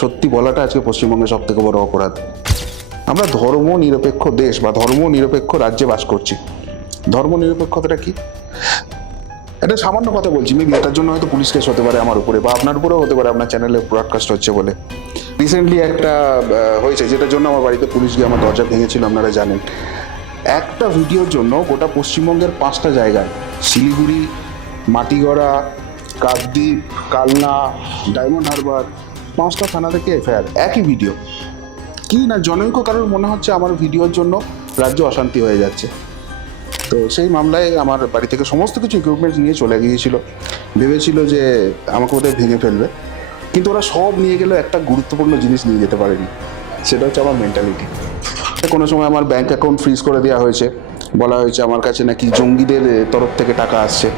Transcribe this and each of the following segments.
সত্যি বলাটা আজকে পশ্চিমবঙ্গের সব থেকে বড় অপরাধ। আমরা ধর্ম নিরপেক্ষ দেশ বা ধর্ম নিরপেক্ষ রাজ্যে বাস করছি। ধর্ম নিরপেক্ষতাটা কি? একটা সামান্য কথা বলছি, মেবি এটার জন্য হয়তো পুলিশ কেস হতে পারে আমার উপরে বা আপনার উপরেও হতে পারে, আপনার চ্যানেলে ব্রডকাস্ট হচ্ছে বলে। রিসেন্টলি একটা হয়েছে, যেটার জন্য আমার বাড়িতে পুলিশ গিয়ে আমার দরজা ভেঙেছিল, আপনারা জানেন। একটা ভিডিওর জন্য গোটা পশ্চিমবঙ্গের 5টা জায়গায়, শিলিগুড়ি, মাটিগড়া, কাকদ্বীপ, কালনা, ডায়মন্ড হারবার, 5টা থানা থেকে এফআইআর, একই ভিডিও। কি না জনৈক কারোর মনে হচ্ছে আমার ভিডিওর জন্য রাজ্য অশান্তি হয়ে যাচ্ছে। তো সেই মামলায় আমার বাড়ি থেকে সমস্ত কিছু ইকুইপমেন্টস নিয়ে চলে গিয়েছিল। ভেবেছিল যে আমাকে ওদের ভেঙে ফেলবে, কিন্তু ওরা সব নিয়ে গেলেও একটা গুরুত্বপূর্ণ জিনিস নিয়ে যেতে পারেনি। সেটা হচ্ছে আমার মেন্টালিটি। কোনো সময় আমার ব্যাংক অ্যাকাউন্ট ফ্রিজ করে দেওয়া হয়েছে, বলা হয়েছে আমার কাছে নাকি জঙ্গিদের তরফ থেকে টাকা আসছে।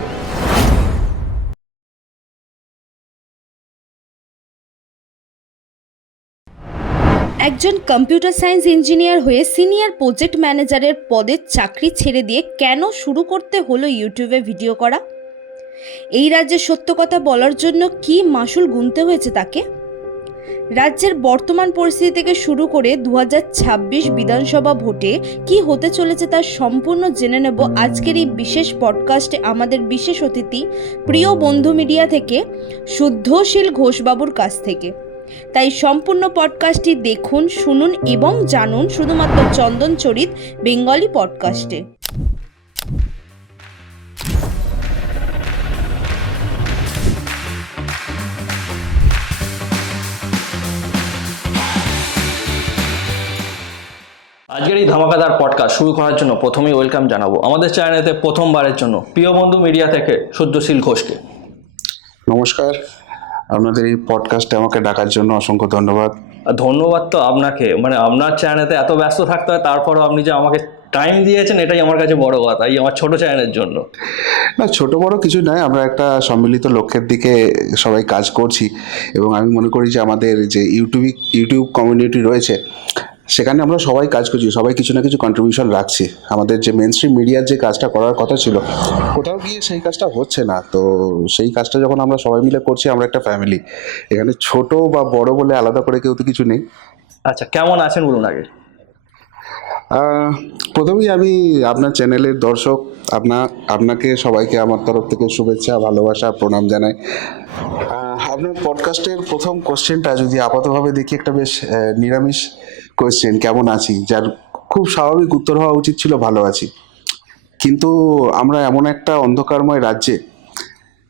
একজন কম্পিউটার সায়েন্স ইঞ্জিনিয়ার হয়ে সিনিয়র প্রজেক্ট ম্যানেজারের পদের চাকরি ছেড়ে দিয়ে কেন শুরু করতে হলো ইউটিউবে ভিডিও করা? এই রাজ্যে সত্য কথা বলার জন্য কি মাসুল গুনতে হয়েছে তাকে? রাজ্যের বর্তমান পরিস্থিতি থেকে শুরু করে 2026 বিধানসভা ভোটে কি হতে চলেছে তার সম্পূর্ণ জেনে নেব আজকের এই বিশেষ পডকাস্টে আমাদের বিশেষ অতিথি প্রিয় বন্ধু মিডিয়া থেকে শুদ্ধশীল ঘোষবাবুর কাছ থেকে। তাই সম্পূর্ণ পডকাস্টটি দেখুন, শুনুন এবং জানুন শুধুমাত্র চন্দন চরিত বেঙ্গলি পডকাস্টে। আজকের এই ধামাকাদার পডকাস্ট শুরু করার জন্য প্রথমেই ওয়েলকাম জানাবো আমাদের চ্যানেলেতে প্রথমবারের জন্য প্রিয় বন্ধু মিডিয়া থেকে শুদ্ধশীল ঘোষকে। নমস্কার, আপনাদের এই পডকাস্টে আমাকে ডাকার জন্য অসংখ্য ধন্যবাদ। ধন্যবাদ তো আপনাকে, আপনার চ্যানেলেতে এত ব্যস্ত থাকতে হয়, তারপরও আপনি যে আমাকে টাইম দিয়েছেন এটাই আমার কাছে বড় কথা, এই আমার ছোট চ্যানেলের জন্য। না, ছোট বড় কিছু নয়, আমরা একটা সম্মিলিত লক্ষ্যের দিকে সবাই কাজ করছি এবং আমি মনে করি যে আমাদের যে ইউটিউব কমিউনিটি রয়েছে সেখানে আমরা সবাই কাজ করছি, সবাই কিছু না কিছু কন্ট্রিবিউশন রাখছি। আমাদের যে মেন স্ট্রিম মিডিয়ার যে কাজটা করার কথা ছিল কোথাও গিয়ে সেই কাজটা হচ্ছে না, তো সেই কাজটা যখন আমরা সবাই মিলে করছি, আমরা একটা ফ্যামিলি, এখানে ছোট বা বড় বলে আলাদা করে কেউ তো কিছু নেই। আচ্ছা, কেমন আছেন বলুন আগে। প্রথমেই আমি আপনার চ্যানেলের দর্শক, আপনাকে সবাইকে আমার তরফ থেকে শুভেচ্ছা, ভালোবাসা, প্রণাম জানাই। আপনার পডকাস্টের প্রথম কোশ্চেনটা যদি আপাতভাবে দেখি, একটা বেশ নিরামিষ কোশ্চেন, কেমন আছি, যার খুব স্বাভাবিক উত্তর হওয়া উচিত ছিল ভালো আছি। কিন্তু আমরা এমন একটা অন্ধকারময় রাজ্যে,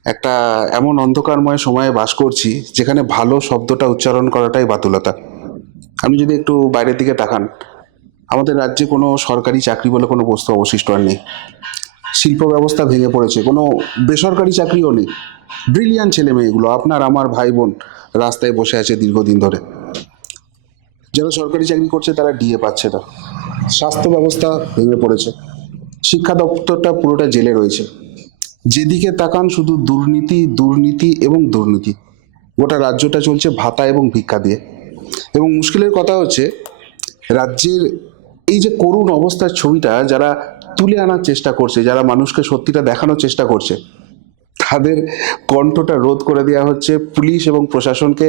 একটা এমন অন্ধকারময় সময়ে বাস করছি যেখানে ভালো শব্দটা উচ্চারণ করাটাই বাতুলতা। আপনি যদি একটু বাইরের দিকে তাকান, আমাদের রাজ্যে কোনো সরকারি চাকরি বলে কোনো বস্তু অবশিষ্ট আর নেই। শিল্প ব্যবস্থা ভেঙে পড়েছে, কোনো বেসরকারি চাকরিও নেই। ব্রিলিয়ান্ট ছেলে মেয়েগুলো, আপনার আমার ভাই বোন, রাস্তায় বসে আছে দীর্ঘদিন ধরে। যারা সরকারি চাকরি করছে তারা ডিএ পাচ্ছে না। স্বাস্থ্য ব্যবস্থা ভেঙে পড়েছে। শিক্ষা দপ্তরটা পুরোটা জেলে রয়েছে। যেদিকে তাকান শুধু দুর্নীতি, দুর্নীতি এবং দুর্নীতি। গোটা রাজ্যটা চলছে ভাতা এবং ভিক্ষা দিয়ে। এবং মুশকিলের কথা হচ্ছে, রাজ্যের এই যে করুণ অবস্থার ছবিটা যারা তুলে আনার চেষ্টা করছে, যারা মানুষকে সত্যিটা দেখানোর চেষ্টা করছে, তাদের কণ্ঠটা রোধ করে দেওয়া হচ্ছে পুলিশ এবং প্রশাসনকে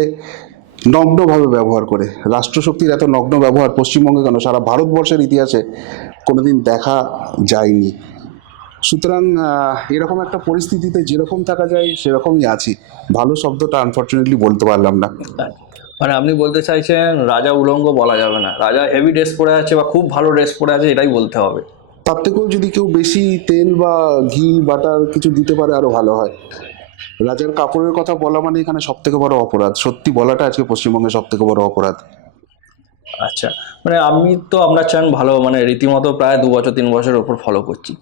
নগ্নভাবে ব্যবহার করে। রাষ্ট্রশক্তির এত নগ্ন ব্যবহার পশ্চিমবঙ্গে কেন, সারা ভারতবর্ষের ইতিহাসে কোনোদিন দেখা যায়নি। সুতরাং এরকম একটা পরিস্থিতিতে যেরকম থাকা যায় সেরকমই আছি। ভালো শব্দটা আনফর্চুনেটলি বলতে পারলাম না। আপনি বলতে চাইছেন রাজা উলঙ্গ বলা যাবে না, রাজা হেভি ড্রেস পরে আছে বা খুব ভালো ড্রেস পরে আছে এটাই বলতে হবে। তার থেকেও যদি কেউ বেশি তেল বা ঘি বাটার কিছু দিতে পারে আরো ভালো হয়। রাজার কাপড়ের কথা বলা মানে এখানে সব থেকে বড় অপরাধ। সত্যি বলাটা আজকে পশ্চিমবঙ্গে সব থেকে বড় অপরাধ। আচ্ছা, আমি তো আপনার চ্যানেল ভালো রীতিমতো প্রায় 2-3 বছরের ওপর ফলো করছি।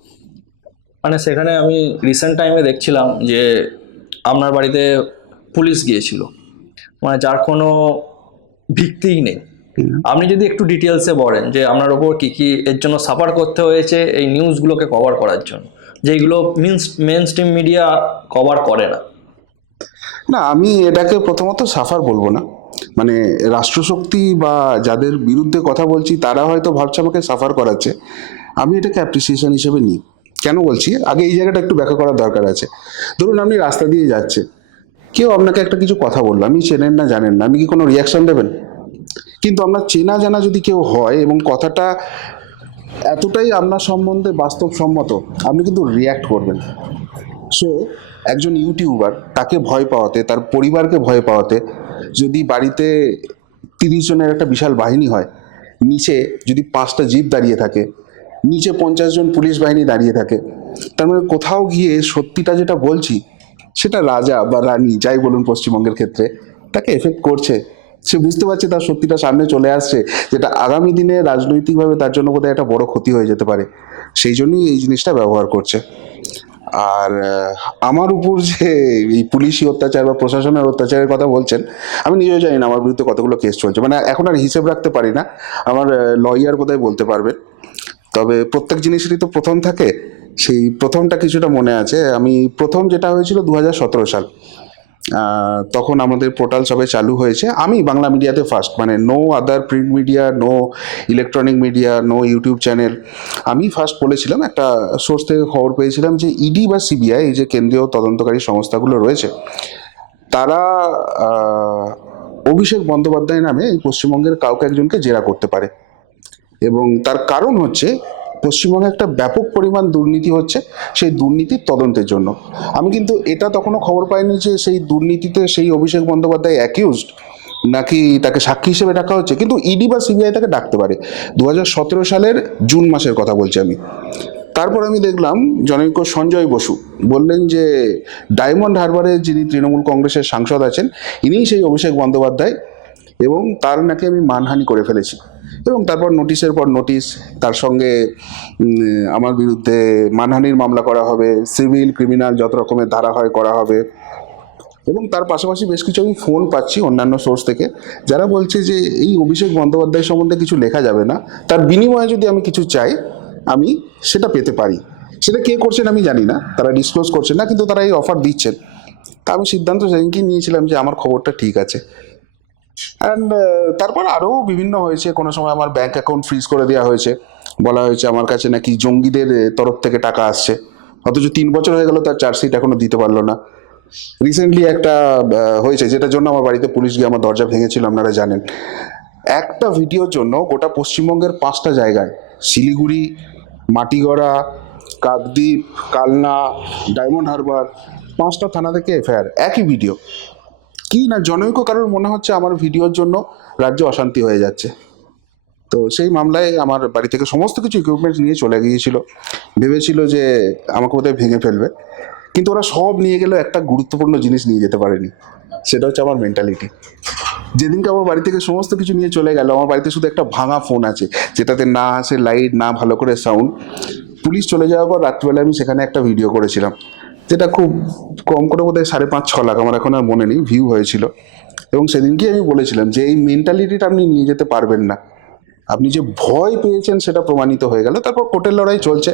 সেখানে আমি রিসেন্ট টাইমে দেখছিলাম যে আপনার বাড়িতে পুলিশ গিয়েছিল, যার কোনো ভিত্তিই নেই। আপনি যদি একটু ডিটেলসে বলেন যে আপনার ওপর কী কী এর জন্য সাফার করতে হয়েছে এই নিউজগুলোকে কভার করার জন্য, যেগুলো মেন স্ট্রিম মিডিয়া কভার করে না। না, আমি এটাকে প্রথমত সাফার বলবো না। মানে রাষ্ট্রশক্তি বা যাদের বিরুদ্ধে কথা বলছি তারা হয়তো ভাবছে আমাকে সাফার করাচ্ছে, আমি এটাকে অ্যাপ্রিসিয়েশন হিসেবে নিই। কেন বলছি, আগে এই জায়গাটা একটু ব্যাখ্যা করার দরকার আছে। ধরুন আপনি রাস্তা দিয়ে যাচ্ছে, কেউ আপনাকে একটা কিছু কথা বললো, আপনি চেনেন না জানেন না, আপনি কি কোনো রিয়াকশন দেবেন? কিন্তু আপনার চেনা জানা যদি কেউ হয় এবং কথাটা এতটাই আপনার সম্বন্ধে বাস্তবসম্মত, আপনি কিন্তু রিয়্যাক্ট করবেন। সো একজন ইউটিউবার, তাকে ভয় পাওয়াতে, তার পরিবারকে ভয় পাওয়াতে, যদি বাড়িতে 30 জনের একটা বিশাল বাহিনী হয়, নিচে যদি 5টা জিপ দাঁড়িয়ে থাকে, নিচে 50 জন পুলিশ বাহিনী দাঁড়িয়ে থাকে, তার মানে কোথাও গিয়ে সত্যিটা যেটা বলছি সেটা রাজা বা রানী যাই বলুন পশ্চিমবঙ্গের ক্ষেত্রে তাকে এফেক্ট করছে। সে বুঝতে পারছে তার সত্যিটা সামনে চলে আসছে, যেটা আগামী দিনে রাজনৈতিকভাবে তার জন্য বোধহয় একটা বড় ক্ষতি হয়ে যেতে পারে। সেই জন্যই এই জিনিসটা ব্যবহার করছে। আর আমার উপর যে এই পুলিশি অত্যাচার বা প্রশাসনের অত্যাচারের কথা বলছেন, আমি নিজেও জানি না আমার বিরুদ্ধে কতগুলো কেস চলছে, মানে এখন আর হিসেব রাখতে পারি না। আমার লয়ার বোধহয় বলতে পারবে। তবে প্রত্যেক জিনিসেরই তো প্রথম থাকে, সেই প্রথমটা কিছুটা মনে আছে। আমি প্রথম যেটা হয়েছিল 2017 সাল, তখন আমাদের পোর্টাল সবে চালু হয়েছে। আমি বাংলা মিডিয়াতে ফার্স্ট, মানে no other print media, no electronic media, no YouTube channel. আমি ফার্স্ট বলেছিলাম, একটা সোর্স থেকে খবর পেয়েছিলাম যে ইডি বা সিবিআই, এই যে কেন্দ্রীয় তদন্তকারী সংস্থাগুলো রয়েছে, তারা অভিষেক বন্দ্যোপাধ্যায় নামে এই পশ্চিমবঙ্গের কাউকে একজনকে জেরা করতে পারে। এবং তার কারণ হচ্ছে পশ্চিমবঙ্গে একটা ব্যাপক পরিমাণ দুর্নীতি হচ্ছে, সেই দুর্নীতির তদন্তের জন্য। আমি কিন্তু এটা তখনও খবর পাইনি যে সেই দুর্নীতিতে সেই অভিষেক বন্দ্যোপাধ্যায় অ্যাকিউজড, নাকি তাকে সাক্ষী হিসেবে ডাকা হচ্ছে, কিন্তু ইডি বা সিবিআই তাকে ডাকতে পারে। 2017 সালের জুন মাসের কথা বলছি আমি। তারপর আমি দেখলাম জনৈক সঞ্জয় বসু বললেন যে ডায়মন্ড হারবারে যিনি তৃণমূল কংগ্রেসের সাংসদ আছেন, ইনিই সেই অভিষেক বন্দ্যোপাধ্যায়, এবং তার নাকি আমি মানহানি করে ফেলেছি। এবং তারপর নোটিশের পর নোটিশ, তার সঙ্গে আমার বিরুদ্ধে মানহানির মামলা করা হবে, সিভিল ক্রিমিনাল যত রকমের ধারা হয় করা হবে। এবং তার পাশাপাশি বেশ কিছু আমি ফোন পাচ্ছি অন্যান্য সোর্স থেকে, যারা বলছে যে এই অভিষেক বন্দ্যোপাধ্যায় সম্বন্ধে কিছু লেখা যাবে না, তার বিনিময়ে যদি আমি কিছু চাই আমি সেটা পেতে পারি। সেটা কে করছেন আমি জানি না, তারা ডিসক্লোজ করছেন না, কিন্তু তারা এই অফার দিচ্ছেন। তা আমি সিদ্ধান্ত সেদিনকে নিয়েছিলাম যে আমার খবরটা ঠিক আছে। অ্যান্ড তারপর আরও বিভিন্ন হয়েছে। কোনো সময় আমার ব্যাংক অ্যাকাউন্ট ফ্রিজ করে দেওয়া হয়েছে, বলা হয়েছে আমার কাছে নাকি জঙ্গিদের তরফ থেকে টাকা আসছে, অথচ 3 বছর হয়ে গেল তার চার্জশিট এখনো দিতে পারলো না। রিসেন্টলি একটা হয়েছে, যেটার জন্য আমার বাড়িতে পুলিশ গিয়ে আমার দরজা ভেঙেছিল, আপনারা জানেন। একটা ভিডিওর জন্য গোটা পশ্চিমবঙ্গের 5টা জায়গায়, শিলিগুড়ি, মাটিগড়া, কাকদ্বীপ, কালনা, ডায়মন্ড হারবার, 5টা থানা থেকে এফআইআর, একই ভিডিও। কি না জনৈক কারোর মনে হচ্ছে আমার ভিডিওর জন্য রাজ্যে অশান্তি হয়ে যাচ্ছে। তো সেই মামলায় আমার বাড়ি থেকে সমস্ত কিছু ইকুইপমেন্টস নিয়ে চলে গিয়েছিল, ভেবেছিল যে আমাকে বোধহয় ভেঙে ফেলবে, কিন্তু ওরা সব নিয়ে গেলেও একটা গুরুত্বপূর্ণ জিনিস নিয়ে যেতে পারেনি। সেটা হচ্ছে আমার মেন্টালিটি। যেদিনকে আমার বাড়ি থেকে সমস্ত কিছু নিয়ে চলে গেল, আমার বাড়িতে শুধু একটা ভাঙা ফোন আছে, যেটাতে না আসে লাইট, না ভালো করে সাউন্ড। পুলিশ চলে যাওয়ার পর রাত্রিবেলা আমি সেখানে একটা ভিডিও করেছিলাম, যেটা খুব কম করে বোধহয় 5.5-6 লাখ, আমার এখন আর মনে নেই, ভিউ হয়েছিল। এবং সেদিনকেই আমি বলেছিলাম যে এই মেন্টালিটিটা আপনি নিয়ে যেতে পারবেন না। আপনি যে ভয় পেয়েছেন সেটা প্রমাণিত হয়ে গেল। তারপর কোর্টের লড়াই চলছে,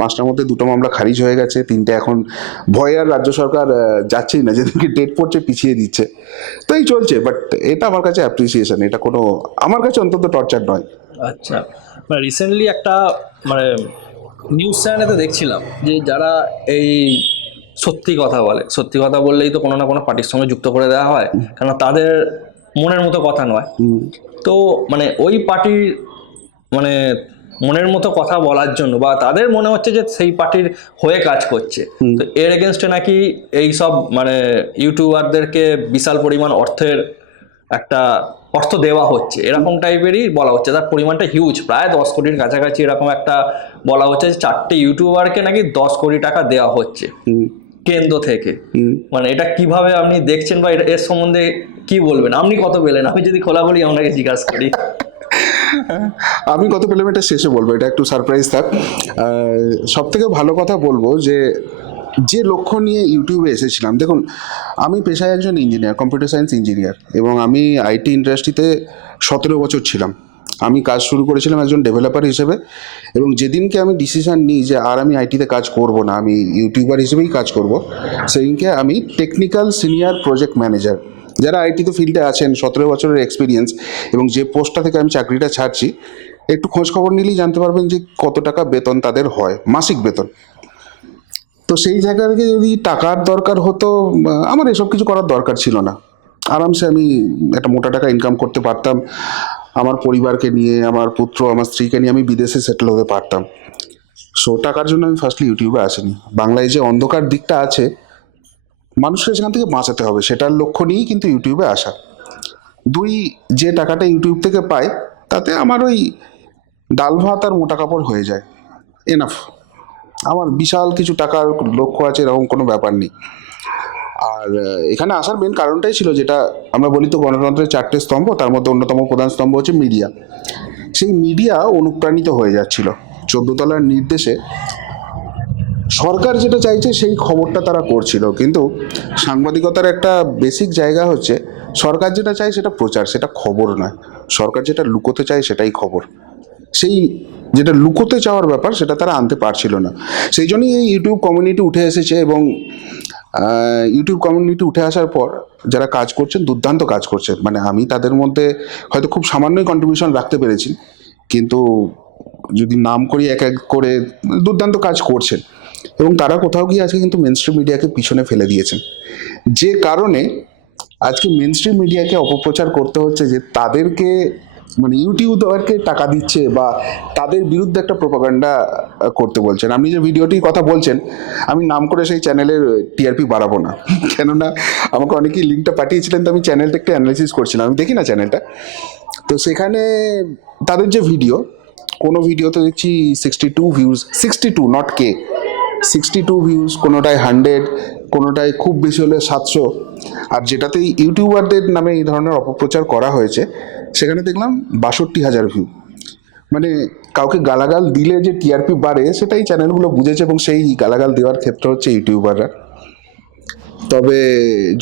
5টার মধ্যে 2টো মামলা খারিজ হয়ে গেছে, 3টে এখন ভয়ে আর রাজ্য সরকার যাচ্ছেই না, যেদিনকে ডেট পড়ছে পিছিয়ে দিচ্ছে। তো এই চলছে, বাট এটা আমার কাছে অ্যাপ্রিসিয়েশন, এটা কোনো আমার কাছে অন্তত টর্চার নয়। আচ্ছা, মানে রিসেন্টলি একটা মানে নিউজ চ্যানেলেতে দেখছিলাম যে যারা এই সত্যি কথা বলে, সত্যি কথা বললেই তো কোনো না কোনো পার্টির সঙ্গে যুক্ত করে দেওয়া হয়, কেন তাদের মনের মতো কথা নয়। তো মানে ওই পার্টির মানে মনের মতো কথা বলার জন্য, বা তাদের মনে হচ্ছে যে সেই পার্টির হয়ে কাজ করছে, তো এর এগেনস্টে নাকি এই সব মানে ইউটিউবারদেরকে বিশাল পরিমাণ একটা অর্থ দেওয়া হচ্ছে, এরকম টাইপেরই বলা হচ্ছে। তার পরিমাণটা হিউজ, প্রায় 10 কোটির কাছাকাছি এরকম একটা বলা হচ্ছে যে 4টে ইউটিউবারকে নাকি 10 কোটি টাকা দেওয়া হচ্ছে কেন্দ্র থেকে। মানে এটা কিভাবে আপনি দেখছেন, বা এর সম্বন্ধে কি বলবেন? আপনি কত পেলেন? আমি যদি খোলাখুলি আপনাকে জিজ্ঞাসা করি। আমি কত পেলাম এটা শেষে বলবো, এটা একটু সারপ্রাইজ থাক। সব থেকে ভালো কথা বলবো যে যে লক্ষ্য নিয়ে ইউটিউবে এসেছিলাম, দেখুন আমি পেশায় একজন ইঞ্জিনিয়ার, কম্পিউটার সায়েন্স ইঞ্জিনিয়ার, এবং আমি আইটি ইন্ডাস্ট্রিতে 17 বছর ছিলাম। আমি কাজ শুরু করেছিলাম একজন ডেভেলপার হিসেবে, এবং যেদিনকে আমি ডিসিশন নিই যে আর আমি আইটিতে কাজ করব না, আমি ইউটিউবার হিসেবেই কাজ করব, সেদিনকে আমি টেকনিক্যাল সিনিয়র প্রজেক্ট ম্যানেজার, যারা আইটিতে ফিল্ডে আছেন, 17 বছরের এক্সপিরিয়েন্স, এবং যে পোস্টটা থেকে আমি চাকরিটা ছাড়ছি, একটু খোঁজ খবর নিলেই জানতে পারবেন যে কত টাকা বেতন তাদের হয়, মাসিক বেতন। তো সেই জায়গা থেকে যদি টাকার দরকার হতো, আমার এসব কিছু করার দরকার ছিল না। আরামসে আমি একটা মোটা টাকা ইনকাম করতে পারতাম, আমার পরিবারকে নিয়ে, আমার পুত্র আমার স্ত্রীকে নিয়ে আমি বিদেশে সেটেল হতে পারতাম। সো টাকার জন্য আমি ফার্স্টলি ইউটিউবে আসিনি। বাংলায় যে অন্ধকার দিকটা আছে, মানুষকে সেখান থেকে বাঁচাতে হবে, সেটার লক্ষ্য নিয়েই কিন্তু ইউটিউবে আসা। দুই, যে টাকাটা ইউটিউব থেকে পাই তাতে আমার ওই ডাল ভাত আর মোটা কাপড় হয়ে যায়, এনাফ। আমার বিশাল কিছু টাকার লক্ষ্য আছে এরকম কোনো ব্যাপার নেই। আর এখানে আসার মেন কারণটাই ছিল, যেটা আমরা বলি তো গণতন্ত্রের 4টে স্তম্ভ, তার মধ্যে অন্যতম প্রধান স্তম্ভ হচ্ছে মিডিয়া। সেই মিডিয়া অনুপ্রাণিত হয়ে যাচ্ছিল 14 তলার নির্দেশে। সরকার যেটা চাইছে সেই খবরটা তারা করছিল, কিন্তু সাংবাদিকতার একটা বেসিক জায়গা হচ্ছে সরকার যেটা চায় সেটা প্রচার, সেটা খবর নয়। সরকার যেটা লুকোতে চায় সেটাই খবর। সেই যেটা লুকোতে চাওয়ার ব্যাপার সেটা তারা আনতে পারছিল না। সেই জন্যই এই ইউটিউব কমিউনিটি উঠে এসেছে, এবং ইউটিউব কমিউনিটি উঠে আসার পর যারা কাজ করছেন দুর্দান্ত কাজ করছেন। মানে আমি তাদের মধ্যে হয়তো খুব সামান্যই কন্ট্রিবিউশন রাখতে পেরেছি, কিন্তু যদি নাম করি এক এক করে দুর্দান্ত কাজ করছেন, এবং তারা কোথাও গিয়ে আজকে কিন্তু মেনস্ট্রিম মিডিয়াকে পিছনে ফেলে দিয়েছেন। যে কারণে আজকে মেনস্ট্রিম মিডিয়াকে অপপ্রচার করতে হচ্ছে যে তাদেরকে, মানে ইউটিউবারকে টাকা দিচ্ছে বা তাদের বিরুদ্ধে একটা প্রোপাগান্ডা করতে বলছেন। আপনি যে ভিডিওটির কথা বলছেন, আমি নাম করে সেই চ্যানেলের টিআরপি বাড়াবো না, কেননা আমাকে অনেকেই লিঙ্কটা পাঠিয়েছিলেন, তো আমি চ্যানেলটা একটু অ্যানালিসিস করছিলাম, আমি দেখি না চ্যানেলটা। তো সেখানে তাদের যে ভিডিও, কোনো ভিডিওতে দেখছি 62 ভিউজ, 62 নট কে, 62 ভিউজ, কোনোটায় 100, কোনোটায় খুব বেশি হলে 700। আর যেটাতেই ইউটিউবারদের নামে এই ধরনের অপপ্রচার করা হয়েছে সেখানে দেখলাম 62,000 ভিউ। মানে কাউকে গালাগাল দিলে যে টিআরপি বাড়ে সেটাই চ্যানেলগুলো বুঝেছে, এবং সেই গালাগাল দেওয়ার ক্ষেত্রে হচ্ছে ইউটিউবাররা। তবে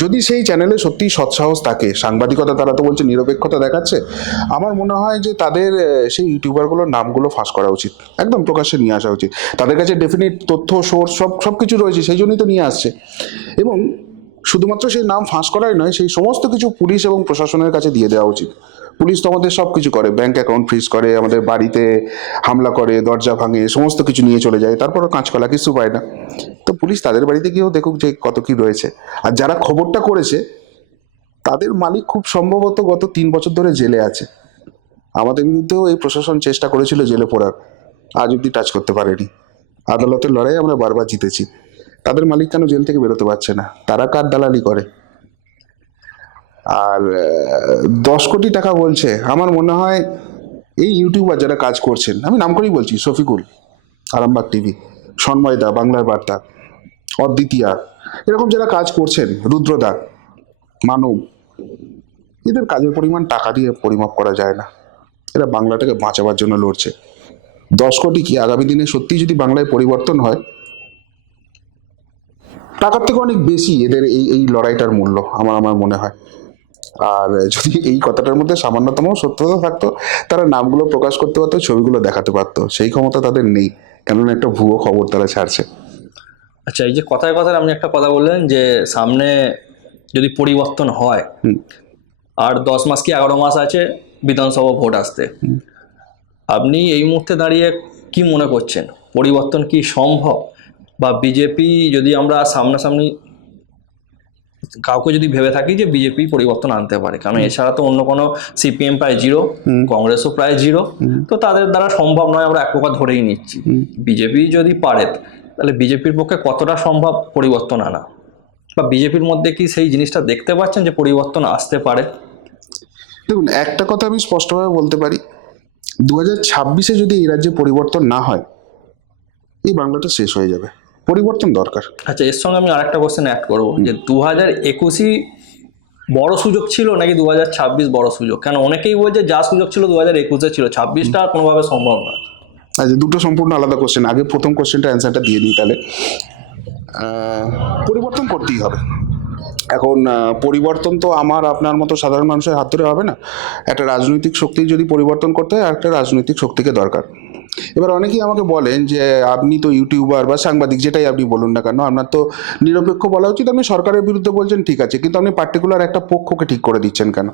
যদি সেই চ্যানেলে সত্যিই সৎসাহস থাকে, সাংবাদিকতা, তারা তো বলছে নিরপেক্ষতা দেখাচ্ছে, আমার মনে হয় যে তাদের সেই ইউটিউবারগুলোর নামগুলো ফাঁস করা উচিত, একদম প্রকাশ্যে নিয়ে আসা উচিত। তাদের কাছে ডেফিনিট তথ্য সোর্স সব কিছু রয়েছে, সেই জন্যই তো নিয়ে আসছে। এবং শুধুমাত্র সেই নাম ফাঁস করাই নয়, সেই সমস্ত কিছু পুলিশ এবং প্রশাসনের কাছে দিয়ে দেওয়া উচিত। পুলিশ তো আমাদের সব কিছু করে, ব্যাংক অ্যাকাউন্ট ফ্রিজ করে, আমাদের বাড়িতে হামলা করে, দরজা ভাঙে, সমস্ত কিছু নিয়ে চলে যায়, তারপরও কাঁচকলা কিছু পায় না। তো পুলিশ তাদের বাড়িতে গিয়েও দেখুক যে কত কি রয়েছে। আর যারা খবরটা করেছে তাদের মালিক খুব সম্ভবত গত 3 বছর ধরে জেলে আছে। আমাদের বিরুদ্ধেও এই প্রশাসন চেষ্টা করেছিল জেলে পড়ার, আজ অব্দি টাচ করতে পারেনি। আদালতের লড়াই আমরা বারবার জিতেছি। তাদের মালিক কেন জেল থেকে বেরোতে পারছে না? তারা কার দালালি করে? আর 10 কোটি টাকা বলছে, আমার মনে হয় এই ইউটিউবার যারা কাজ করছেন, আমি নাম করেই বলছি, শফিকুল, আরামবাগ টিভি, সন্ময়দা, বাংলার বার্তা, অদ্বিতীয়া, এরকম যারা কাজ করছেন, রুদ্রদা, মানব, এদের কাজের পরিমাণ টাকা দিয়ে পরিমাপ করা যায় না। এরা বাংলাটাকে বাঁচাবার জন্য লড়ছে। 10 কোটি কি, আগামী দিনে সত্যি যদি বাংলায় পরিবর্তন হয়, টাকার থেকে অনেক বেশি এদের এই লড়াইটার মূল্য, আমার মনে হয়। আর যদি এই কথাটার মধ্যে সামান্যতম সত্যতা থাকতো, তারা নামগুলো প্রকাশ করতে পারতো, ছবিগুলো দেখাতে পারতো। সেই ক্ষমতা তাদের নেই, কেননা একটা ভুয়ো খবর তারা ছাড়ছে। আচ্ছা, এই যে কথায় কথায় আপনি একটা কথা বললেন যে সামনে যদি পরিবর্তন হয়, আর 10 মাস কি 11 মাস আছে বিধানসভা ভোট আসতে, আপনি এই মুহূর্তে দাঁড়িয়ে কি মনে করছেন, পরিবর্তন কি সম্ভব? বা বিজেপি, যদি আমরা সামনাসামনি কাউকে যদি ভেবে থাকি যে বিজেপি পরিবর্তন আনতে পারে, কারণ এছাড়া তো অন্য কোনো, সিপিএম প্রায় জিরো, কংগ্রেসও প্রায় জিরো, তো তাদের দ্বারা সম্ভব নয়, আমরা এক প্রকার ধরেই নিচ্ছি। বিজেপি যদি পারে, তাহলে বিজেপির পক্ষে কতটা সম্ভব পরিবর্তন আনা, বা বিজেপির মধ্যে কি সেই জিনিসটা দেখতে পাচ্ছেন যে পরিবর্তন আসতে পারে? দেখুন, একটা কথা আমি স্পষ্টভাবে বলতে পারি, 2026-এ যদি এই রাজ্যে পরিবর্তন না হয়, এই বাংলাটা শেষ হয়ে যাবে। পরিবর্তন দরকার। আচ্ছা, এর সঙ্গে আমি আরেকটা কোশ্চেন অ্যাড করবো, যে 2021-ই বড় সুযোগ ছিল নাকি 2026 বড় সুযোগ? কেন অনেকেই বলছে যা সুযোগ ছিল 2021-এ ছিল, 26টা আর কোনোভাবে সম্ভব নয়। আচ্ছা, দুটো সম্পূর্ণ আলাদা কোশ্চেন। আগে প্রথম কোশ্চেনটা অ্যান্সারটা দিয়ে দিই তাহলে। পরিবর্তন করতেই হবে। এখন পরিবর্তন তো আমার আপনার মতো সাধারণ মানুষের হাত ধরে হবে না। একটা রাজনৈতিক শক্তি যদি পরিবর্তন করতে হয়, একটা রাজনৈতিক শক্তিকে দরকার। এবার অনেকেই আমাকে বলেন যে আপনি তো ইউটিউবার বা সাংবাদিক, যেটাই আপনি বলুন না কেন, আপনার তো নিরপেক্ষ বলা উচিত, আপনি সরকারের বিরুদ্ধে বলছেন, ঠিক আছে, কিন্তু আপনি পার্টিকুলার একটা পক্ষকে ঠিক করে দিচ্ছেন কেন?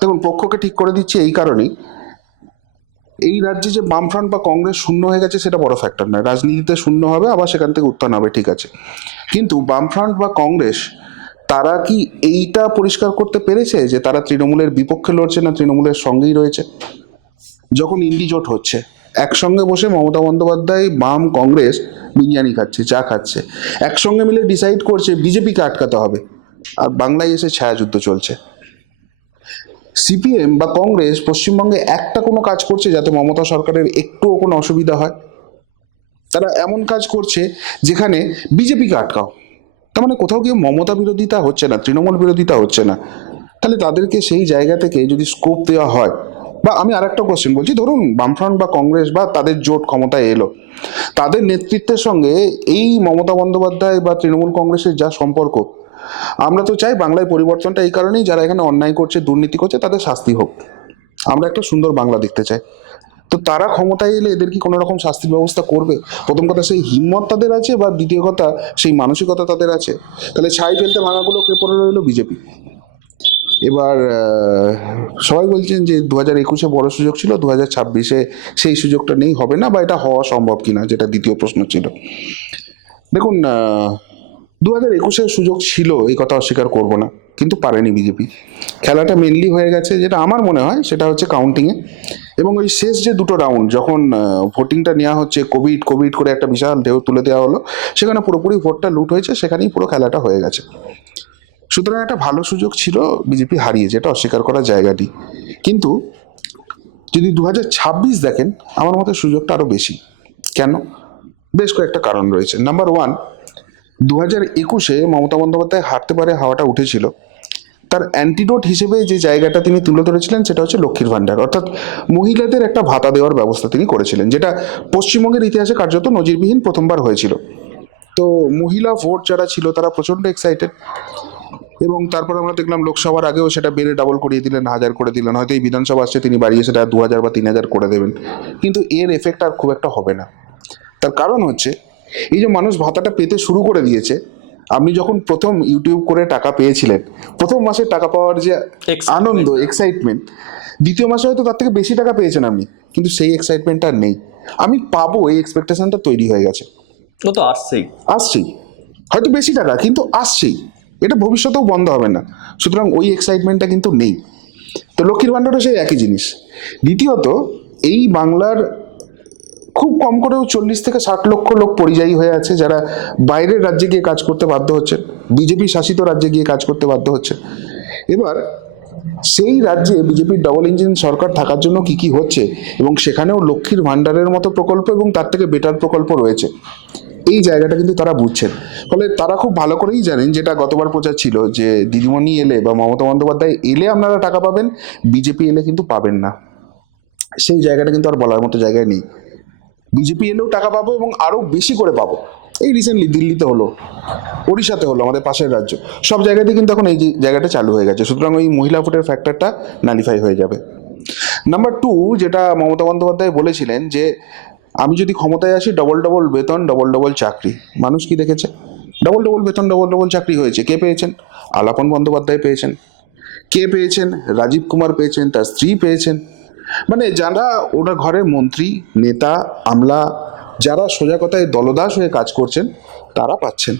দেখুন, পক্ষকে ঠিক করে দিচ্ছে এই কারণেই, এই রাজ্যে যে বামফ্রন্ট বা কংগ্রেস শূন্য হয়ে গেছে সেটা বড় ফ্যাক্টর নয়, রাজনীতিতে শূন্য হবে আবার সেখান থেকে উত্থান হবে, ঠিক আছে, কিন্তু বামফ্রন্ট বা কংগ্রেস তারা কি এইটা পরিষ্কার করতে পেরেছে যে তারা তৃণমূলের বিপক্ষে লড়ছে না তৃণমূলের সঙ্গেই রয়েছে? যখন ইন্ডি জোট হচ্ছে একসঙ্গে বসে মমতা বন্দ্যোপাধ্যায়, বাম, কংগ্রেস বিরিয়ানি খাচ্ছে, চা খাচ্ছে, একসঙ্গে মিলে ডিসাইড করছে বিজেপিকে আটকাতে হবে, আর বাংলায় এসে ছায়াযুদ্ধ চলছে। সিপিএম বা কংগ্রেস পশ্চিমবঙ্গে একটা কোনো কাজ করছে যাতে মমতা সরকারের একটুও কোনো অসুবিধা হয়? তারা এমন কাজ করছে যেখানে বিজেপিকে আটকাও, তার মানে কোথাও গিয়ে মমতা বিরোধিতা হচ্ছে না, তৃণমূল বিরোধিতা হচ্ছে না। তাহলে তাদেরকে সেই জায়গা থেকে যদি স্কোপ দেওয়া হয়, বা আমি আরেকটা কোশ্চেন বলছি, ধরুন বামফ্রন্ট বা কংগ্রেস বা তাদের জোট ক্ষমতায় এলো, তাদের নেতৃত্বের সঙ্গে এই মমতা বন্দ্যোপাধ্যায় বা তৃণমূল কংগ্রেসের যা সম্পর্ক, আমরা তো চাই বাংলায় পরিবর্তনটা এই কারণেই, যারা এখানে অন্যায় করছে, দুর্নীতি করছে, তাদের শাস্তি হোক, আমরা একটা সুন্দর বাংলা দেখতে চাই। তো তারা ক্ষমতায় এলে এদের কি কোনো রকম শাস্তির ব্যবস্থা করবে? প্রথম কথা সেই হিম্মত তাদের আছে, বা দ্বিতীয় কথা সেই মানসিকতা তাদের আছে? তাহলে ছাই ফেলতে ভাঙাগুলো কে পড়ে রইল? বিজেপি। এবার সবাই বলছেন যে 2021-এ বড় সুযোগ ছিল, 2026-এ সেই সুযোগটা নেই, হবে না, বা এটা হওয়া সম্ভব কিনা, যেটা দ্বিতীয় প্রশ্ন ছিল। দেখুন, 2021-এর সুযোগ ছিল, এই কথা অস্বীকার করব না, কিন্তু পারেনি বিজেপি। খেলাটা মেনলি হয়ে গেছে, যেটা আমার মনে হয়, সেটা হচ্ছে কাউন্টিংয়ে, এবং ওই শেষ যে দুটো রাউন্ড যখন ভোটিংটা নেওয়া হচ্ছে, কোভিড করে একটা বিশাল ঢেউ তুলে দেওয়া হলো, সেখানে পুরোপুরি ভোটটা লুট হয়েছে, সেখানেই পুরো খেলাটা হয়ে গেছে। সুতরাং একটা ভালো সুযোগ ছিল, বিজেপি হারিয়েছে, এটা অস্বীকার করার জায়গা নেই। কিন্তু যদি 2026 দেখেন, আমার মতে সুযোগটা আরও বেশি। কেন? বেশ কয়েকটা কারণ রয়েছে। নাম্বার ওয়ান, 2021-এ মমতা বন্দ্যোপাধ্যায় হারতে পারে হাওয়াটা উঠেছিল, তার অ্যান্টিডোট হিসেবে যে জায়গাটা তিনি তুলে ধরেছিলেন সেটা হচ্ছে লক্ষ্মীর ভাণ্ডার, অর্থাৎ মহিলাদের একটা ভাতা দেওয়ার ব্যবস্থা তিনি করেছিলেন, যেটা পশ্চিমবঙ্গের ইতিহাসে কার্যত নজিরবিহীন প্রথমবার হয়েছিল। তো মহিলা ভোট যারা ছিল তারা প্রচণ্ড এক্সাইটেড, এবং তারপর আমরা দেখলাম লোকসভার আগেও সেটা বেড়ে ডাবল করিয়ে দিলেন, 1000 করে দিলেন, হয়তো এই বিধানসভা আসছে তিনি বাড়িয়ে সেটা 2000 বা 3000 করে দেবেন, কিন্তু এর এফেক্ট আর খুব একটা হবে না। তার কারণ হচ্ছে এই যে মানুষ ভাতাটা পেতে শুরু করে দিয়েছে, আপনি যখন প্রথম ইউটিউব করে টাকা পেয়েছিলেন, প্রথম মাসে টাকা পাওয়ার যে আনন্দ, এক্সাইটমেন্ট, দ্বিতীয় মাসে হয়তো তার থেকে বেশি টাকা পেয়েছেন আপনি, কিন্তু সেই এক্সাইটমেন্টটা আর নেই। আমি পাবো এই এক্সপেকটেশনটা তৈরি হয়ে গেছে, ও তো আসছেই, হয়তো বেশি টাকা, কিন্তু আসছেই, এটা ভবিষ্যতেও বন্ধ হবে না। সুতরাং ওই এক্সাইটমেন্টটা কিন্তু নেই। তো লক্ষ্মীর ভাণ্ডারও সেই একই জিনিস। দ্বিতীয়ত, এই বাংলার খুব কম করেও 40 থেকে 60 লক্ষ লোক পরিযায়ী হয়ে আছে, যারা বাইরের রাজ্যে গিয়ে কাজ করতে বাধ্য হচ্ছে, বিজেপি শাসিত রাজ্যে গিয়ে কাজ করতে বাধ্য হচ্ছে। এবার সেই রাজ্যে বিজেপির ডবল ইঞ্জিন সরকার থাকার জন্য কি কি হচ্ছে, এবং সেখানেও লক্ষ্মীর ভাণ্ডারের মতো প্রকল্প এবং তার থেকে বেটার প্রকল্প রয়েছে, এই জায়গাটা কিন্তু তারা বুঝছেন। ফলে তারা খুব ভালো করেই জানেন, যেটা গতবার প্রচার ছিল, যে দিদিমণি এলে বা মমতা বন্দ্যোপাধ্যায় এলে আপনারা টাকা পাবেন, বিজেপি এলে কিন্তু পাবেন না। সেই জায়গাটা কিন্তু আর বলার মতো জায়গায় নেই। বিজেপি এলেও টাকা পাবো, এবং আরও বেশি করে পাবো। এই রিসেন্টলি দিল্লিতে হলো, ওড়িশাতে হলো, আমাদের পাশের রাজ্য, সব জায়গাতে কিন্তু এখন এই জায়গাটা চালু হয়ে গেছে। সুতরাং ওই মহিলা ভোটের ফ্যাক্টরটা নালিফাই হয়ে যাবে। নাম্বার টু, যেটা মমতা বন্দ্যোপাধ্যায় বলেছিলেন, যে আমি যদি ক্ষমতায় আসি, ডবল ডবল বেতন, ডবল ডবল চাকরি। মানুষ কি দেখেছে? ডবল ডবল বেতন, ডবল ডবল চাকরি হয়েছে। কে পেয়েছেন? আলাপন বন্দ্যোপাধ্যায় পেয়েছেন। কে পেয়েছেন? রাজীব কুমার পেয়েছেন, তার স্ত্রী পেয়েছেন। মানে যারা ওনার ঘরের মন্ত্রী, নেতা, আমলা, যারা সোজা কথায় দলদাস হয়ে কাজ করছেন, তারা পাচ্ছেন।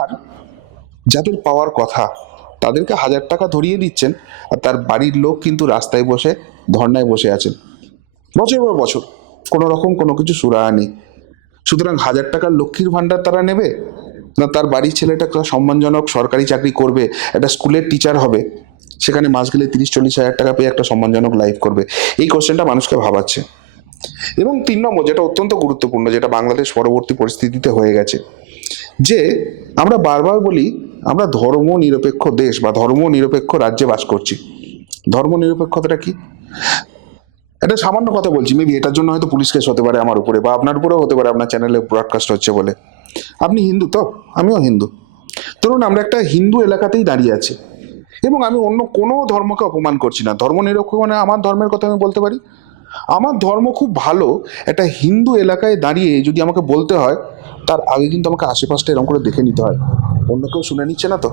আর যাদের পাওয়ার কথা, তাদেরকে 1000 টাকা ধরিয়ে দিচ্ছেন, আর তার বাড়ির লোক কিন্তু রাস্তায় বসে ধর্নায় বসে আছেন বছর পর বছর, কোনো রকম কোনো কিছু সুরাহা নেই। সুতরাং 1000 টাকার লক্ষ্মীর ভাণ্ডার তারা নেবে, না তার বাড়ির ছেলেটা একটা সম্মানজনক সরকারি চাকরি করবে, একটা স্কুলের টিচার হবে, সেখানে মাস গেলে 30-40 হাজার টাকা পেয়ে একটা সম্মানজনক লাইফ করবে? এই কোশ্চেনটা মানুষকে ভাবাচ্ছে। এবং 3 নম্বর, যেটা অত্যন্ত গুরুত্বপূর্ণ, যেটা বাংলাদেশ পরবর্তী পরিস্থিতিতে হয়ে গেছে, যে আমরা বারবার বলি আমরা ধর্ম নিরপেক্ষ দেশ বা ধর্ম নিরপেক্ষ রাজ্যে বাস করছি। ধর্ম নিরপেক্ষতাটা কি? একটা সামান্য কথা বলছি, মেবি এটার জন্য হয়তো পুলিশ কেস হতে পারে আমার উপরে, বা আপনার উপরেও হতে পারে, আপনার চ্যানেলে ব্রডকাস্ট হচ্ছে বলে। আপনি হিন্দু তো, আমিও হিন্দু। ধরুন আমরা একটা হিন্দু এলাকাতেই দাঁড়িয়ে আছি, এবং আমি অন্য কোনো ধর্মকে অপমান করছি না, ধর্ম নিরপেক্ষ, মানে আমার ধর্মের কথা আমি বলতে পারি। আমার ধর্ম খুব ভালো, একটা হিন্দু এলাকায় দাঁড়িয়ে যদি আমাকে বলতে হয়, তার আগে কিন্তু আমাকে আশেপাশটা এরকম করে দেখে নিতে হয়, অন্য কেউ শুনে নিচ্ছে না তো।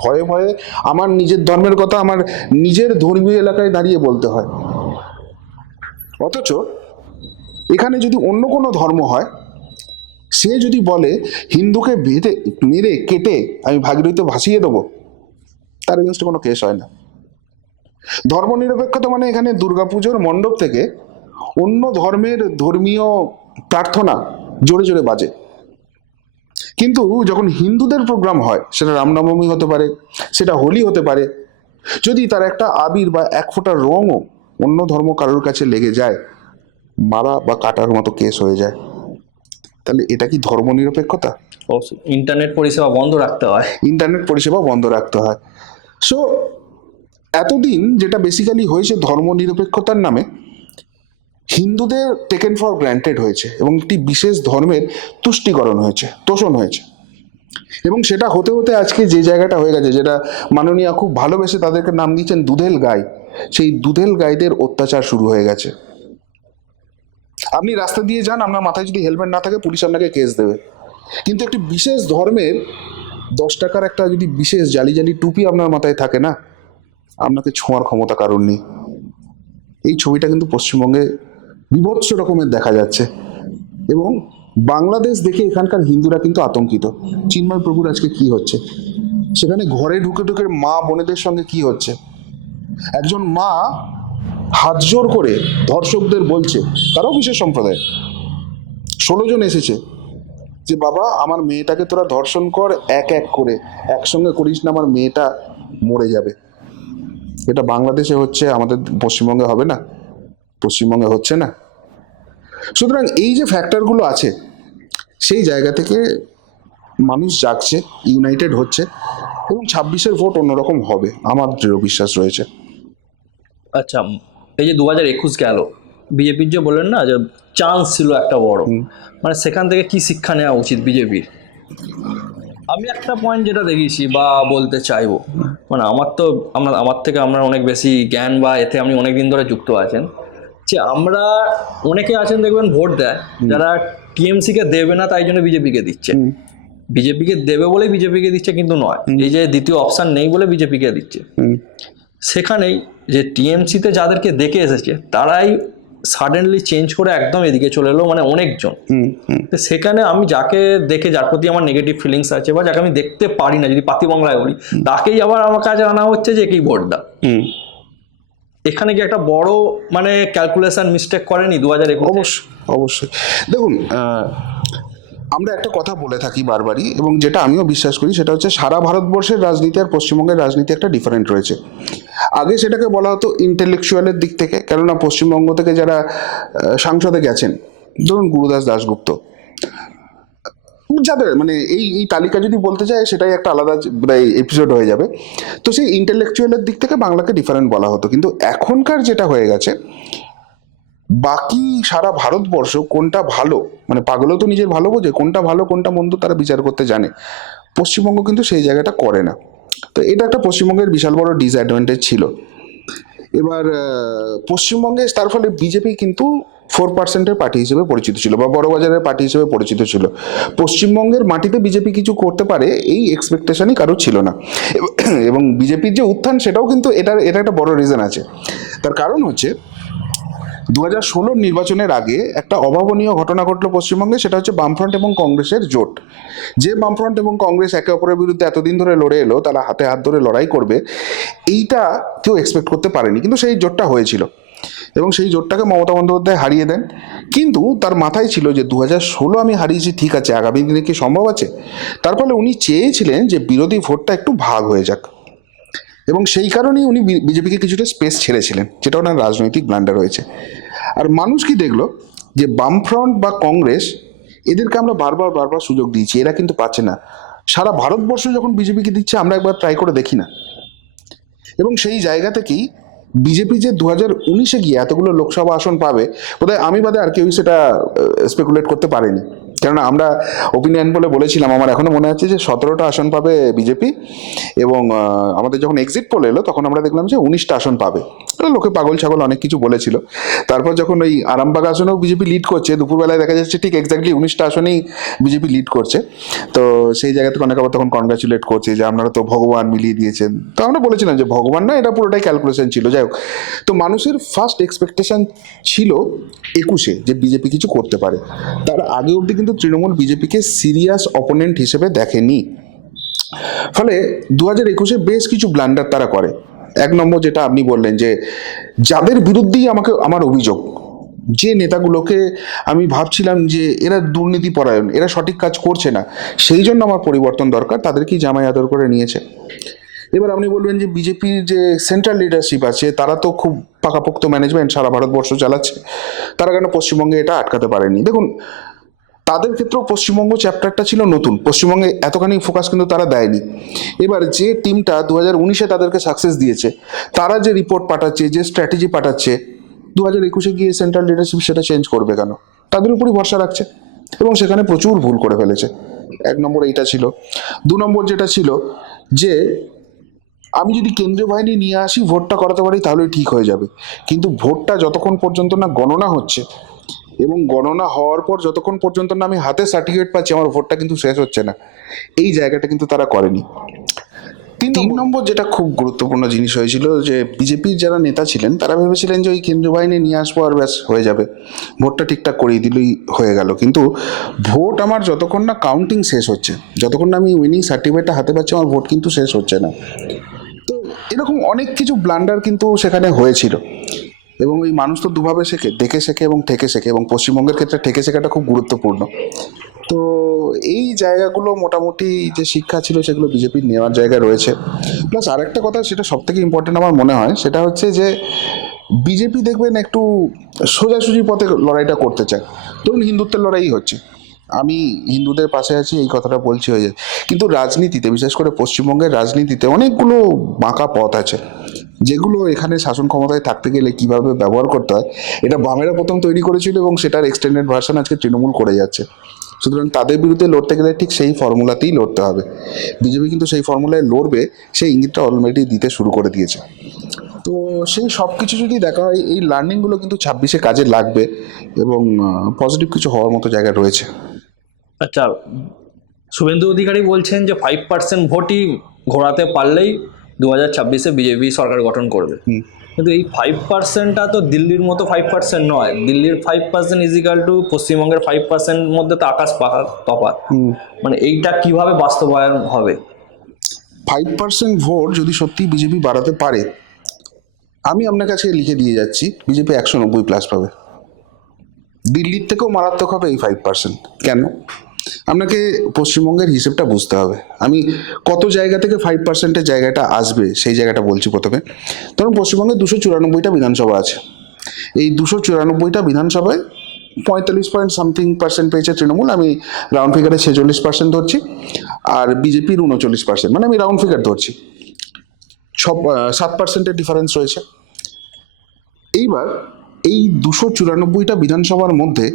ভয়ে ভয়ে আমার নিজের ধর্মের কথা আমার নিজের ধর্মীয় এলাকায় দাঁড়িয়ে বলতে হয়। অথচ এখানে যদি অন্য কোনো ধর্ম হয়, সে যদি বলে হিন্দুকে মেরে কেটে আমি ভাগীরথীতে ভাসিয়ে দেবো, তার এগেনস্টে কোনো কেস হয় না। ধর্মনিরপেক্ষতা মানে এখানে দুর্গাপুজোর মণ্ডপ থেকে অন্য ধর্মের ধর্মীয় প্রার্থনা জোরে জোরে বাজে, কিন্তু যখন হিন্দুদের প্রোগ্রাম হয়, সেটা রামনবমী হতে পারে, সেটা হোলি হতে পারে, যদি তার একটা আবির বা এক ফোঁটা রঙও অন্য ধর্ম কারোর কাছে লেগে যায়, মারা বা কাটার মতো কেস হয়ে যায়, তাহলে এটা কি ধর্মনিরপেক্ষতা? অবশ্যই ইন্টারনেট পরিষেবা বন্ধ রাখতে হয়। ইন্টারনেট পরিষেবা বন্ধ রাখতে হয়। সো এতদিন যেটা বেসিক্যালি হয়েছে ধর্মনিরপেক্ষতার নামে, হিন্দুদের টেকেন ফর গ্র্যান্টেড হয়েছে এবং একটি বিশেষ ধর্মের তুষ্টিকরণ হয়েছে, তোষণ হয়েছে। এবং সেটা হতে হতে আজকে যে জায়গাটা হয়ে গেছে, যেটা মাননীয়া খুব ভালোবেসে তাদেরকে নাম দিয়েছেন দুধেল গাই, সেই দুধেল গাইদের অত্যাচার শুরু হয়ে গেছে। আপনি রাস্তা দিয়ে যান, আপনার মাথায় যদি হেলমেট না থাকে পুলিশ আপনাকে কেস দেবে, কিন্তু একটি বিশেষ ধর্মের 10 টাকার একটা যদি বিশেষ জালি জালি টুপি আপনার মাথায় থাকে না, আপনাকে ছোঁয়ার ক্ষমতা কারণ নেই। এই ছবিটা কিন্তু পশ্চিমবঙ্গে বিভৎস রকমের দেখা যাচ্ছে, এবং বাংলাদেশ দেখে এখানকার হিন্দুরা কিন্তু আতঙ্কিত। চিন্ময় প্রভুর আজকে কি হচ্ছে, সেখানে ঘরে ঢুকে ঢুকে মা বোনেদের সঙ্গে কি হচ্ছে। একজন মা হাত জোর করে ধর্ষকদের বলছে, তারাও বিশেষ সম্প্রদায়, 16 জন এসেছে, যে বাবা আমার মেয়েটাকে তোরা ধর্ষণ কর, এক এক করে, একসঙ্গে করিস না, আমার মেয়েটা মরে যাবে। এটা বাংলাদেশে হচ্ছে, আমাদের পশ্চিমবঙ্গে হবে না? পশ্চিমবঙ্গে হচ্ছে না। সুতরাং এই যে ফ্যাক্টরগুলো আছে, সেই জায়গা থেকে মানুষ জাগছে, ইউনাইটেড হচ্ছে, এবং 26-এর ভোট অন্যরকম হবে, আমার দৃঢ় বিশ্বাস রয়েছে। আচ্ছা, এই যে 2021 গেল, বিজেপির যে বললেন না যে চান্স ছিল একটা বড়, মানে সেখান থেকে কি শিক্ষা নেওয়া উচিত বিজেপির? আমি একটা পয়েন্ট যেটা দেখেছি বা বলতে চাইবো, মানে আমার থেকে আপনার অনেক বেশি জ্ঞান বা এতে আপনি অনেক দিন ধরে যুক্ত আছেন, যে আমরা অনেকে আছেন দেখবেন ভোট দেয় যারা টিএমসিকে দেবে না তাই জন্য বিজেপিকে দিচ্ছে, বিজেপিকে দেবে বলেই বিজেপিকে দিচ্ছে কিন্তু নয়, এই যে দ্বিতীয় অপশান নেই বলে বিজেপিকে দিচ্ছে। সেখানেই যে টিএমসিতে যাদেরকে দেখে এসেছে তারাই সাডেনলি চেঞ্জ করে একদম এদিকে চলে এলো, মানে অনেকজন। তো সেখানে আমি যাকে দেখে, যার প্রতি আমার নেগেটিভ ফিলিংস আছে বা যাকে আমি দেখতে পারি না, যদি পাতি বাংলায় বলি, তাকেই আবার আমার কাছে আনা হচ্ছে যে একেই ভোট দাও। এখানে কি একটা বড় মানে ক্যালকুলেশন মিস্টেক করেনি 2021? অবশ্যই অবশ্যই। দেখুন, আমরা একটা কথা বলে থাকি বারবারই, এবং যেটা আমিও বিশ্বাস করি, সেটা হচ্ছে সারা ভারতবর্ষের রাজনীতি আর পশ্চিমবঙ্গের রাজনীতি একটা ডিফারেন্ট রয়েছে। আগে সেটাকে বলা হতো ইন্টেলেকচুয়ালের দিক থেকে, কেননা পশ্চিমবঙ্গ থেকে যারা সাংসদে গেছেন, ধরুন গুরুদাস দাশগুপ্ত, যাদের মানে এই তালিকা যদি বলতে চাই সেটাই একটা আলাদা এপিসোড হয়ে যাবে। তো সেই ইন্টেলেকচুয়ালের দিক থেকে বাংলাকে ডিফারেন্ট বলা হতো, কিন্তু এখনকার যেটা হয়ে গেছে, বাকি সারা ভারতবর্ষ কোনটা ভালো, মানে পাগলও তো নিজের ভালো বোঝে, কোনটা ভালো কোনটা মন্দ তারা বিচার করতে জানে। পশ্চিমবঙ্গ কিন্তু সেই জায়গাটা করে না। তো এটা একটা পশ্চিমবঙ্গের বিশাল বড় ডিসঅ্যাডভান্টেজ ছিল। এবার পশ্চিমবঙ্গে তার ফলে বিজেপি কিন্তু 4%-এর পার্টি হিসেবে পরিচিত ছিল, বা বড়বাজারের পার্টি হিসেবে পরিচিত ছিল। পশ্চিমবঙ্গের মাটিতে বিজেপি কিছু করতে পারে এই এক্সপেকটেশনই কারো ছিল না। এবং বিজেপির যে উত্থান, সেটাও কিন্তু এটা একটা বড় রিজন আছে। তার কারণ হচ্ছে 2016 নির্বাচনের আগে একটা অভাবনীয় ঘটনা ঘটলো পশ্চিমবঙ্গে, সেটা হচ্ছে বামফ্রন্ট এবং কংগ্রেসের জোট। যে বামফ্রন্ট এবং কংগ্রেস একে অপরের বিরুদ্ধে এতদিন ধরে লড়ে এলো, তারা হাতে হাত ধরে লড়াই করবে, এইটা কেউ এক্সপেক্ট করতে পারেনি, কিন্তু সেই জোটটা হয়েছিল, এবং সেই জোটটাকে মমতা বন্দ্যোপাধ্যায় হারিয়ে দেন। কিন্তু তার মাথায় ছিল যে 2016 আমি হারিয়েছি, ঠিক আছে, আগামী দিনে কি সম্ভব আছে? তার ফলে উনি চেয়েছিলেন যে বিরোধী ভোটটা একটু ভাগ হয়ে যাক, এবং সেই কারণেই উনি বিজেপিকে কিছুটা স্পেস ছেড়েছিলেন, যেটা ওনার রাজনৈতিক ব্লান্ডার হয়েছে। আর মানুষ কি দেখলো, যে বামফ্রন্ট বা কংগ্রেস, এদেরকে আমরা বারবার সুযোগ দিয়েছি, এরা কিন্তু পাচ্ছে না। সারা ভারতবর্ষ যখন বিজেপিকে দিচ্ছে, আমরা একবার ট্রাই করে দেখি না। এবং সেই জায়গা থেকেই বিজেপি যে 2019-এ গিয়ে এতগুলো লোকসভা আসন পাবে, বোধহয় আমি বাদে আর কেউই সেটা স্পেকুলেট করতে পারেনি। কেননা আমরা ওপিনিয়ন বলে বলেছিলাম, আমার এখনো মনে আছে যে 17টা আসন পাবে বিজেপি, এবং আমাদের যখন এক্সিট পোল এলো তখন আমরা দেখলাম যে 19টা আসন পাবে। লোকে পাগল ছাগল অনেক কিছু বলেছিল। তারপর যখন ওই আরামবাগ আসনেও বিজেপি লিড করছে, দুপুরবেলায় দেখা যাচ্ছে ঠিক এক্স্যাক্টলি 19টা আসনেই বিজেপি লিড করছে। তো সেই জায়গা থেকে অনেক আবার তখন কনগ্রাচুলেট করছে যে আপনারা তো ভগবান মিলিয়ে দিয়েছেন। তো আমরা বলেছিলাম যে ভগবান না, এটা পুরোটাই ক্যালকুলেশন ছিল। যাই হোক, তো মানুষের ফার্স্ট এক্সপেকটেশন ছিল 21-এ যে বিজেপি কিছু করতে পারে। তার আগে অবধি কিন্তু তৃণমূল বিজেপিকে সিরিয়াস অপোনেন্ট হিসেবে দেখেনি। ফলে 2021-এ বেশ কিছু ব্লান্ডার তারা করে। এক নম্বর যেটা আপনি বললেন, যে যাদের বিরুদ্ধেই আমার অভিযোগ, যে নেতাগুলোকে আমি ভাবছিলাম যে এরা দুর্নীতি পরায়ণ, এরা সঠিক কাজ করছে না, সেই জন্য আমার পরিবর্তন দরকার, তাদেরকেই জামাই আদর করে নিয়েছে। এবার আপনি বলবেন যে বিজেপির যে সেন্ট্রাল লিডারশিপ আছে তারা তো খুব পাকাপোক্ত ম্যানেজমেন্ট, সারা ভারতবর্ষ চালাচ্ছে, তারা কেন পশ্চিমবঙ্গে এটা আটকাতে পারেনি? দেখুন, তাদের ক্ষেত্রেও পশ্চিমবঙ্গ চ্যাপ্টারটা ছিল নতুন, পশ্চিমবঙ্গে এতখানি ফোকাস কিন্তু তারা দেয়নি। এবার যে টিমটা 2019-এ তাদেরকে সাকসেস দিয়েছে, তারা যে রিপোর্ট পাঠাচ্ছে, যে স্ট্র্যাটেজি পাঠাচ্ছে, 2021-এ গিয়ে সেন্ট্রাল লিডারশিপ সেটা চেঞ্জ করবে কেন? তাদের উপরই ভরসা রাখছে এবং সেখানে প্রচুর ভুল করে ফেলেছে। এক নম্বর এইটা ছিল। 2 নম্বর যেটা ছিল, যে আমি যদি কেন্দ্রীয় বাহিনী নিয়ে আসি, ভোটটা করাতে পারি, তাহলে ঠিক হয়ে যাবে। কিন্তু ভোটটা যতক্ষণ পর্যন্ত না গণনা হচ্ছে, এবং গণনা হওয়ার পর যতক্ষণ পর্যন্ত না আমি হাতে সার্টিফিকেট পাচ্ছি, আমার ভোটটা কিন্তু শেষ হচ্ছে না। এই জায়গাটা কিন্তু তারা করেনি। 3 নম্বর যেটা খুব গুরুত্বপূর্ণ জিনিস হয়েছিল, যে বিজেপির যারা নেতা ছিলেন তারা ভেবেছিলেন যে ওই কেন্দ্রীয় বাহিনী নিয়ে আসবো আর ব্যাস হয়ে যাবে, ভোটটা ঠিকঠাক করিয়ে দিলেই হয়ে গেল। কিন্তু ভোট আমার যতক্ষণ না কাউন্টিং শেষ হচ্ছে, যতক্ষণ না আমি উইনিং সার্টিফিকেটটা হাতে পাচ্ছি, আমার ভোট কিন্তু শেষ হচ্ছে না। তো এরকম অনেক কিছু ব্লান্ডার কিন্তু সেখানে হয়েছিল। এবং এই মানুষ তো দুভাবে শেখে, দেখে শেখে এবং ঠেকে শেখে, এবং পশ্চিমবঙ্গের ক্ষেত্রে ঠেকে শেখাটা খুব গুরুত্বপূর্ণ। তো এই জায়গাগুলো মোটামুটি যে শিক্ষা ছিল সেগুলো বিজেপির নেওয়ার জায়গা রয়েছে। প্লাস আরেকটা কথা, সেটা সব থেকে ইম্পর্টেন্ট আমার মনে হয়, সেটা হচ্ছে যে বিজেপি দেখবেন একটু সোজাসুজি পথে লড়াইটা করতে চায়। ধরুন হিন্দুত্বের লড়াই হচ্ছে, আমি হিন্দুদের পাশে আছি এই কথাটা বলছি হয়ে যায়, কিন্তু রাজনীতিতে, বিশেষ করে পশ্চিমবঙ্গের রাজনীতিতে অনেকগুলো বাঁকা পথ আছে, যেগুলো এখানে শাসন ক্ষমতায় থাকতে গেলে কিভাবে ব্যবহার করতে হয়, এটা বামেরা প্রথম তৈরি করেছিল এবং সেটার এক্সটেন্ডেড ভার্সন আজকে তৃণমূল করে যাচ্ছে। সুতরাং তাদের বিরুদ্ধে লড়তে গেলে ঠিক সেই ফর্মুলাতেই লড়তে হবে। বিজেপি কিন্তু সেই ফর্মুলায় লড়বে, সেই ইঙ্গিতটা অলরেডি দিতে শুরু করে দিয়েছে। তো সেই সব কিছু যদি দেখা হয়, এই লার্নিংগুলো কিন্তু 26-এ কাজে লাগবে এবং পজিটিভ কিছু হওয়ার মতো জায়গা রয়েছে। আচ্ছা, শুভেন্দু অধিকারী বলছেন যে 5% ভোটই ঘোরাতে পারলেই 2026-এ বিজেপি সরকার গঠন করবে। কিন্তু এই 5%টা তো দিল্লির মতো 5% নয়। দিল্লির 5% ইজিক্যাল টু পশ্চিমবঙ্গের 5% মধ্যে তো আকাশ পাতাল তফাৎ। মানে এইটা কিভাবে বাস্তবায়ন হবে? 5% ভোট যদি সত্যি বিজেপি বাড়াতে পারে, আমি আপনার কাছে লিখে দিয়ে যাচ্ছি, বিজেপি 190+ পাবে। দিল্লির থেকেও মারাত্মক হবে এই 5%। কেন? আপনাকে পশ্চিমবঙ্গের হিসেবটা বুঝতে হবে। আমি কত জায়গা থেকে 5%-এর জায়গাটা আসবে সেই জায়গাটা বলছি প্রথমে। ধরুন পশ্চিমবঙ্গে 294টা বিধানসভা আছে। এই 294টা বিধানসভায় 45 পেয়েছে তৃণমূল, আমি রাউন্ড ফিগারে 46% ধরছি, আর বিজেপির 39%, মানে আমি রাউন্ড ফিগার ধরছি। 7%-এর ডিফারেন্স রয়েছে। এইবার এই 294টা বিধানসভার মধ্যে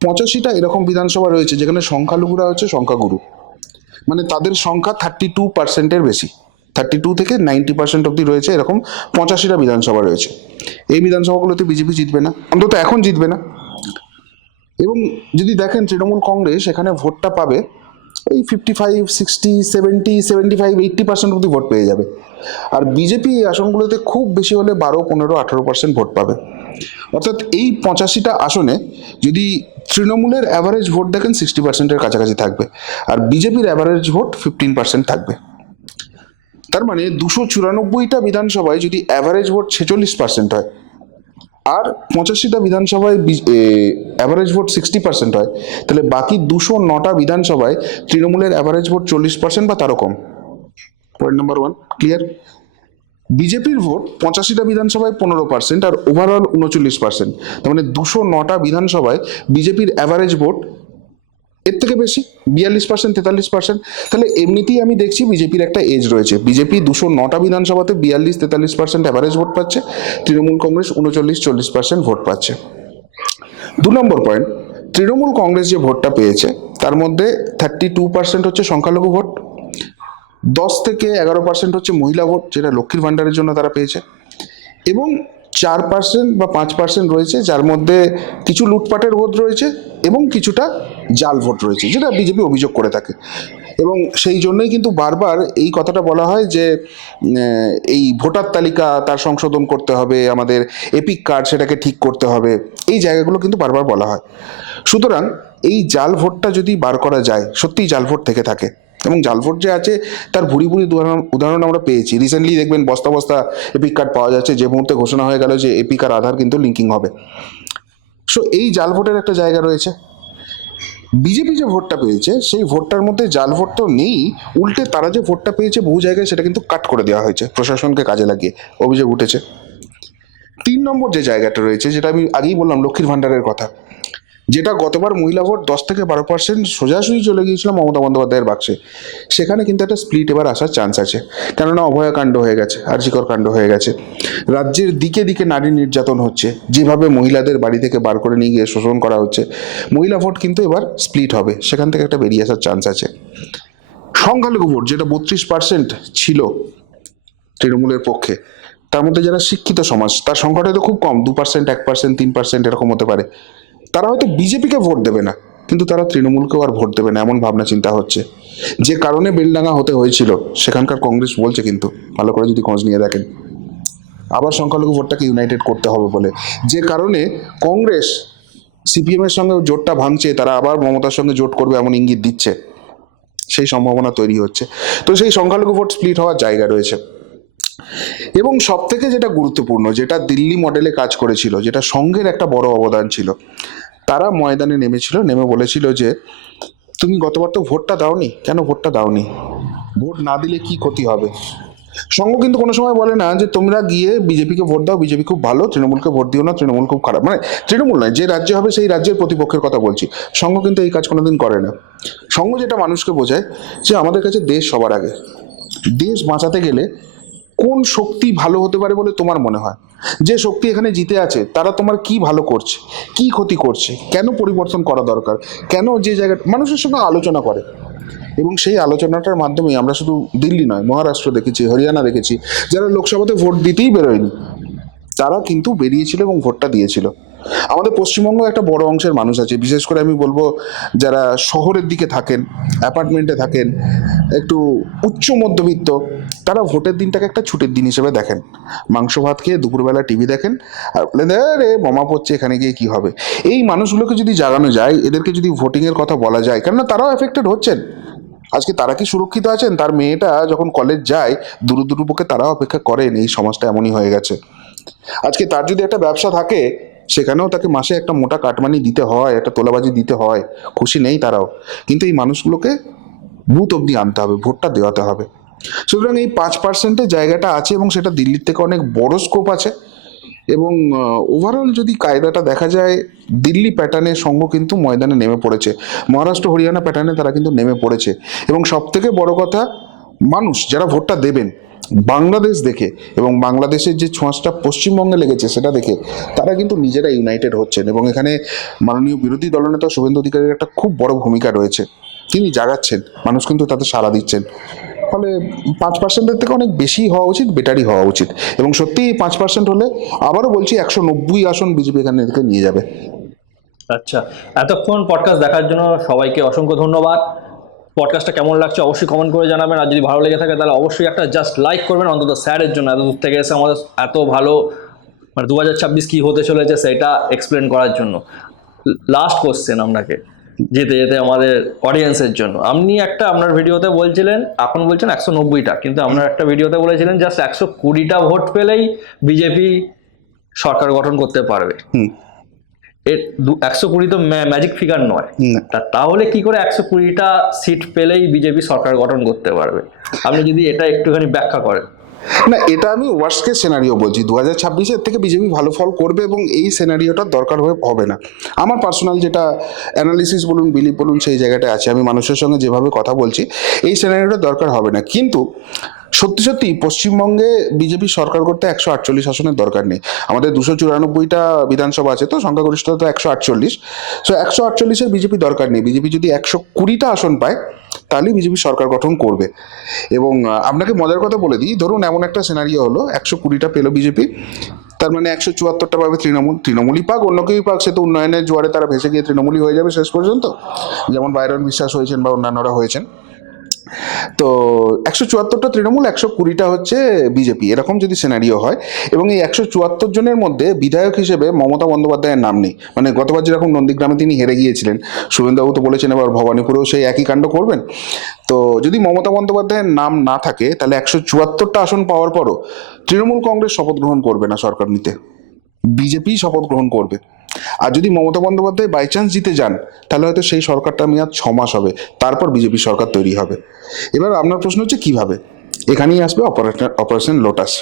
85টা এরকম বিধানসভা রয়েছে যেখানে সংখ্যালঘুরা হচ্ছে সংখ্যাগুরু, মানে তাদের সংখ্যা 32%-এর বেশি, 32 থেকে 90% অব্দি রয়েছে, এরকম 85টা বিধানসভা রয়েছে। এই বিধানসভাগুলোতে বিজেপি জিতবে না, অন্তত এখন জিতবে না। এবং যদি দেখেন তৃণমূল কংগ্রেস এখানে ভোটটা পাবে ওই 55, 60, 70, 75, 80% অব্দি ভোট পেয়ে যাবে। আর বিজেপি এই আসনগুলোতে খুব বেশি হলে 12, 15, 18% ভোট পাবে। অর্থাৎ এই 85টা আসনে যদি তৃণমূলের অ্যাভারেজ ভোট দেখেন 60%-এর কাছাকাছি থাকবে, আর বিজেপির অ্যাভারেজ ভোট 15% থাকবে। তার মানে 294টা বিধানসভায় যদি অ্যাভারেজ ভোট 46% হয়, আর 85টা বিধানসভায় অ্যাভারেজ ভোট 60% হয়, তাহলে বাকি 209টা বিধানসভায় তৃণমূলের অ্যাভারেজ ভোট 40% বা তারও কম। Point number 1 clear. বিজেপির ভোট 85টা বিধানসভায় 15% আর ওভারঅল 39%। তার মানে 209টা বিধানসভায় বিজেপির অ্যাভারেজ ভোট এর থেকে বেশি, 42%, 43%। তাহলে এমনিতেই আমি দেখছি বিজেপির একটা এজ রয়েছে। বিজেপি 209টা বিধানসভাতে 42-43% অ্যাভারেজ ভোট পাচ্ছে, তৃণমূল কংগ্রেস 39-40% ভোট পাচ্ছে। 2 নম্বর পয়েন্ট, তৃণমূল কংগ্রেস যে ভোটটা পেয়েছে তার মধ্যে 32% হচ্ছে সংখ্যালঘু ভোট, 10 থেকে 11% হচ্ছে মহিলা ভোট, যেটা লক্ষ্মীর ভাণ্ডারের জন্য তারা পেয়েছে, এবং 4% বা 5% রয়েছে যার মধ্যে কিছু লুটপাটের ভোট রয়েছে এবং কিছুটা জাল ভোট রয়েছে, যেটা বিজেপি অভিযোগ করে থাকে। এবং সেই জন্যই কিন্তু বারবার এই কথাটা বলা হয় যে এই ভোটার তালিকা তার সংশোধন করতে হবে, আমাদের এপিক কার্ড সেটাকে ঠিক করতে হবে, এই জায়গাগুলো কিন্তু বারবার বলা হয়। সুতরাং এই জাল ভোটটা যদি বার করা যায়, সত্যিই জাল ভোট থেকে থাকে, এবং জাল ভোট যে আছে তার ভুরি ভুরি উদাহরণ আমরা পেয়েছি। রিসেন্টলি দেখবেন বস্তা বস্তা এপিক কার্ড পাওয়া যাচ্ছে, যে মুহূর্তে ঘোষণা হয়ে গেল যে এপিক আর আধার কিন্তু লিঙ্কিং হবে। সো এই জাল ভোটের একটা জায়গা রয়েছে। বিজেপি যে ভোটটা পেয়েছে সেই ভোটটার মধ্যে জাল ভোট তো নেই, উল্টে তারা যে ভোটটা পেয়েছে বহু জায়গায় সেটা কিন্তু কাট করে দেওয়া হয়েছে প্রশাসনকে কাজে লাগিয়ে, অভিযোগ উঠেছে। 3 নম্বর যে জায়গাটা রয়েছে, যেটা আমি আগেই বললাম লক্ষ্মীর ভাণ্ডারের কথা, যেটা গতবার মহিলা ভোট 10 থেকে 12% সোজাসুজি চলে গিয়েছিল মমতা বন্দ্যোপাধ্যায়ের বাক্সে, সেখানে কিন্তু একটা স্প্লিট এবার আসার চান্স আছে। কেননা অভয়াকাণ্ড হয়ে গেছে, আরজিকর কাণ্ড হয়ে গেছে, রাজ্যের দিকে দিকে নারী নির্যাতন হচ্ছে, যেভাবে মহিলাদের বাড়ি থেকে বার করে নিয়ে গিয়ে শোষণ করা হচ্ছে, মহিলা ভোট কিন্তু এবার স্প্লিট হবে, সেখান থেকে একটা বেরিয়ে আসার চান্স আছে। সংখ্যালঘু ভোট যেটা 32% ছিল তৃণমূলের পক্ষে, তার মধ্যে যারা শিক্ষিত সমাজ, তার সংখ্যাটা তো খুব কম, 2%, 1%, 3% এরকম হতে পারে, তারা হয়তো বিজেপিকে ভোট দেবে না, কিন্তু তারা তৃণমূলকেও আর ভোট দেবে না, এমন ভাবনা চিন্তা হচ্ছে। যে কারণে বেলডাঙ্গা হতে হয়েছিল সেখানকার কংগ্রেস বলছে, কিন্তু ভালো করে যদি খোঁজ নিয়ে দেখেন, আবার সংখ্যালঘু ভোটটাকে ইউনাইটেড করতে হবে বলে, যে কারণে কংগ্রেস সিপিএম এর সঙ্গে জোটটা ভাঙছে, তারা আবার মমতার সঙ্গে জোট করবে এমন ইঙ্গিত দিচ্ছে, সেই সম্ভাবনা তৈরি হচ্ছে। তো সেই সংখ্যালঘু ভোট স্প্লিট হওয়ার জায়গা রয়েছে। এবং সব থেকে যেটা গুরুত্বপূর্ণ, যেটা দিল্লি মডেলে কাজ করেছিল, যেটা সংঘের একটা বড় অবদান ছিল, তারা ময়দানে নেমেছিল, নেমে বলেছিল যে তুমি গতবার তো ভোটটা দাওনি, কেন ভোটটা দাওনি, ভোট না দিলে কি ক্ষতি হবে। সংঘ কিন্তু কোনো সময় বলে না যে তোমরা গিয়ে বিজেপিকে ভোট দাও, বিজেপি খুব ভালো, তৃণমূলকে ভোট দিও না, তৃণমূল খুব খারাপ। মানে তৃণমূল নয়, যে রাজ্যে হবে সেই রাজ্যের প্রতিপক্ষের কথা বলছি। সংঘ কিন্তু এই কাজ কোনোদিন করে না। সংঘ যেটা মানুষকে বোঝায় যে আমাদের কাছে দেশ সবার আগে, দেশ বাঁচাতে গেলে কোন শক্তি ভালো হতে পারে বলে তোমার মনে হয়, যে শক্তি এখানে জিতে আছে তারা তোমার কি ভালো করছে, কি ক্ষতি করছে, কেন পরিবর্তন করা দরকার, কেন যে জায়গা মানুষের সঙ্গে আলোচনা করে। এবং সেই আলোচনাটার মাধ্যমে আমরা শুধু দিল্লি নয়, মহারাষ্ট্র দেখেছি, হরিয়ানা দেখেছি, যারা লোকসভাতে ভোট দিতেই বেরোয়নি, তারা কিন্তু বেরিয়েছিল এবং ভোটটা দিয়েছিল। আমাদের পশ্চিমবঙ্গ একটা বড় অংশের মানুষ আছে, বিশেষ করে আমি বলবো যারা শহরের দিকে থাকেন, অ্যাপার্টমেন্টে থাকেন, একটু উচ্চ মধ্যবিত্ত, তারা ভোটের দিনটাকে একটা ছুটির দিন হিসেবে দেখেন। মাংস ভাত খেয়ে দুপুরবেলা টিভি দেখেন আর বলেন রে বোমা পড়ছে, এখানে গিয়ে কি হবে। এই মানুষগুলোকে যদি জাগানো যায়, এদেরকে যদি ভোটিংয়ের কথা বলা যায়, কেননা তারাও এফেক্টেড হচ্ছেন। আজকে তারা কি সুরক্ষিত আছেন? তার মেয়েটা যখন কলেজ যায়, দুরু দুরু পক্ষে তারাও অপেক্ষা করেন, এই সমাজটা এমনই হয়ে গেছে। আজকে তার যদি একটা ব্যবসা থাকে, সেখানেও তাকে মাসে একটা মোটা কাটমানি দিতে হয়, একটা তোলাবাজি দিতে হয়, খুশি নেই তারাও। কিন্তু এই মানুষগুলোকে বুথ অবধি আনতে হবে, ভোটটা দেওয়াতে হবে। সুতরাং এই 5%-এর জায়গাটা আছে এবং সেটা দিল্লির থেকে অনেক বড় স্কোপ আছে। এবং ওভারঅল যদি কায়দাটা দেখা যায়, দিল্লি প্যাটার্নে সংঘ কিন্তু ময়দানে নেমে পড়েছে, মহারাষ্ট্র হরিয়ানা প্যাটার্নে তারা কিন্তু নেমে পড়েছে। এবং সব থেকে বড় কথা, মানুষ যারা ভোটটা দেবেন বাংলাদেশ দেখে এবং বাংলাদেশের যে ছোঁয়াচটা পশ্চিমবঙ্গে লেগেছে সেটা দেখে, তারা কিন্তু নিজেরা ইউনাইটেড হচ্ছেন। এবং এখানে মাননীয় বিরোধী দলনেতা শুভেন্দু অধিকারীর একটা খুব বড় ভূমিকা রয়েছে, তিনি জাগাচ্ছেন, মানুষ কিন্তু তাতে সাড়া দিচ্ছেন। ফলে 5%-এর থেকে অনেক বেশি হওয়া উচিত, বেটারই হওয়া উচিত। এবং সত্যি 5% হলে আবারও বলছি 190 আসন বিজেপি এখানে থেকে নিয়ে যাবে। আচ্ছা, এতক্ষণ পডকাস্ট দেখার জন্য সবাইকে অসংখ্য ধন্যবাদ। পডকাস্টটা কেমন লাগছে অবশ্যই কমেন্ট করে জানাবেন, আর যদি ভালো লেগে থাকে তাহলে অবশ্যই একটা জাস্ট লাইক করবেন, অন্তত স্যারের জন্য, এত দূর থেকে এসে আমাদের এত ভালো মানে 2026 কী হতে চলেছে সেটা এক্সপ্লেন করার জন্য। লাস্ট কোশ্চেন আপনাকে, যেতে যেতে আমাদের অডিয়েন্সের জন্য, আপনি একটা আপনার ভিডিওতে বলছিলেন, এখন বলছেন 190টা, কিন্তু আপনার একটা ভিডিওতে বলেছিলেন জাস্ট 120টা ভোট পেলেই বিজেপি সরকার গঠন করতে পারবে। এর 120 তো ম্যাজিক ফিগার নয়, তাহলে কি করে 120টা সিট পেলেই বিজেপি সরকার গঠন করতে পারবে? আপনি যদি এটা একটুখানি ব্যাখ্যা করেন। না, এটা আমি ওয়ার্স্ট কেস সিনারিও বলছি, 2026-এর থেকে বিজেপি ভালো ফল করবে এবং এই সিনারিওটার দরকার হবে না। আমার পার্সোনাল যেটা অ্যানালিসিস বলুন, বিলিভ বলুন, সেই জায়গাটায় আছে। আমি মানুষের সঙ্গে যেভাবে কথা বলছি, এই সিনারিওটার দরকার হবে না। কিন্তু সত্যি সত্যি পশ্চিমবঙ্গে বিজেপি সরকার করতে 148 আসনের দরকার নেই। আমাদের 294টা বিধানসভা আছে, তো সংখ্যাগরিষ্ঠতা তো 148। সো 148-এর বিজেপি দরকার নেই। বিজেপি যদি 120টা আসন পায় তাহলেই বিজেপি সরকার গঠন করবে। এবং আপনাকে মজার কথা বলে দিই, ধরুন এমন একটা সিনারিও হলো 120টা পেল বিজেপি, তার মানে 174টা পাবে তৃণমূলই পাক, অন্য কেউই পাক, সে তো উন্নয়নের জোয়ারে তারা ভেসে গিয়ে তৃণমূলই হয়ে যাবে শেষ পর্যন্ত, যেমন বাইরন বিশ্বাস হয়েছেন বা অন্যান্যরা হয়েছেন। তো 174টা তৃণমূল, 120টা হচ্ছে বিজেপি, এরকম যদি সিনারিও হয়, এবং এই 174 জনের মধ্যে বিধায়ক হিসেবে মমতা বন্দ্যোপাধ্যায়ের নাম নেই, মানে গতবার যেরকম নন্দীগ্রামে তিনি হেরে গিয়েছিলেন, শুভেন্দুবাবু তো বলেছেন এবার ভবানীপুরেও সেই একই কাণ্ড করবেন। তো যদি মমতা বন্দ্যোপাধ্যায়ের নাম না থাকে তাহলে 174টা আসন পাওয়ার পরও তৃণমূল কংগ্রেস শপথ গ্রহণ করবে না সরকার নিতে, বিজেপি শপথ গ্রহণ করবে। আর যদি মমতা বন্দ্যোপাধ্যায় বাই চান্স জিতে যান তাহলে হয়তো সেই সরকারটা মেয়াদ 6 মাস হবে, তারপর বিজেপি সরকার তৈরি হবে। এবার আপনার প্রশ্ন হচ্ছে কিভাবে, এখানেই আসবে অপারেশন লোটাস,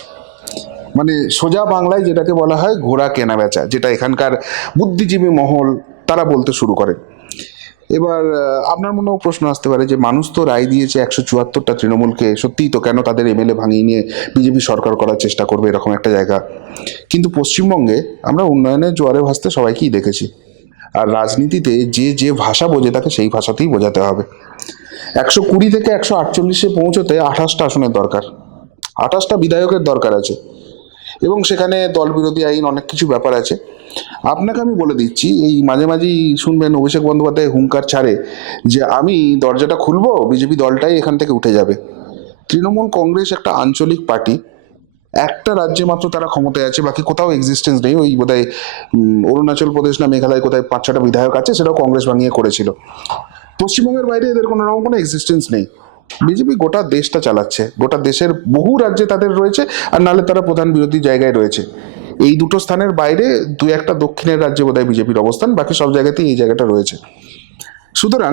মানে সোজা বাংলায় যেটাকে বলা হয় ঘোড়া কেনা বেচা, যেটা এখানকার বুদ্ধিজীবী মহল তারা বলতে শুরু করে। এবার আপনার মনেও প্রশ্ন আসতে পারে যে মানুষ তো রায় দিয়েছে 174টা তৃণমূলকে, সত্যিই তো কেন তাদের এমএলএ ভাঙিয়ে নিয়ে বিজেপি সরকার করার চেষ্টা করবে এরকম একটা জায়গা। কিন্তু পশ্চিমবঙ্গে আমরা উন্নয়নের জোয়ারে ভাসতে সবাইকেই দেখেছি, আর রাজনীতিতে যে যে ভাষা বোঝে তাকে সেই ভাষাতেই বোঝাতে হবে। 120 থেকে 148-এ পৌঁছতে 28টা আসনের দরকার, 28টা বিধায়কের দরকার আছে, এবং সেখানে দল বিরোধী আইন অনেক কিছু ব্যাপার আছে। আপনাকে আমি বলে দিচ্ছি, এই মাঝে মাঝেই শুনবেন অভিষেক বন্দ্যোপাধ্যায় হুঙ্কার ছাড়ে যে আমি দরজাটা খুলবো, বিজেপি দলটাই এখান থেকে উঠে যাবে। তৃণমূল কংগ্রেস একটা আঞ্চলিক পার্টি, একটা রাজ্যে মাত্র তারা ক্ষমতায় আছে, বাকি কোথাও এক্সিস্টেন্স নেই। ওই বোধহয় অরুণাচল প্রদেশ না মেঘালয় কোথায় 5-6টা বিধায়ক আছে, সেটাও কংগ্রেস ভাঙিয়ে করেছিল। পশ্চিমবঙ্গের বাইরে এদের কোনো রকম কোনো এক্সিস্টেন্স নেই। বিজেপি গোটা দেশটা চালাচ্ছে, গোটা দেশের বহু রাজ্যে তাদের রয়েছে, আর নাহলে তারা প্রধান বিরোধী জায়গায় রয়েছে। এই দুটো স্থানের বাইরে 2-1টা দক্ষিণের রাজ্যে বোধহয় বিজেপির অবস্থান, বাকি সব জায়গাতেই এই জায়গাটা রয়েছে। সুতরাং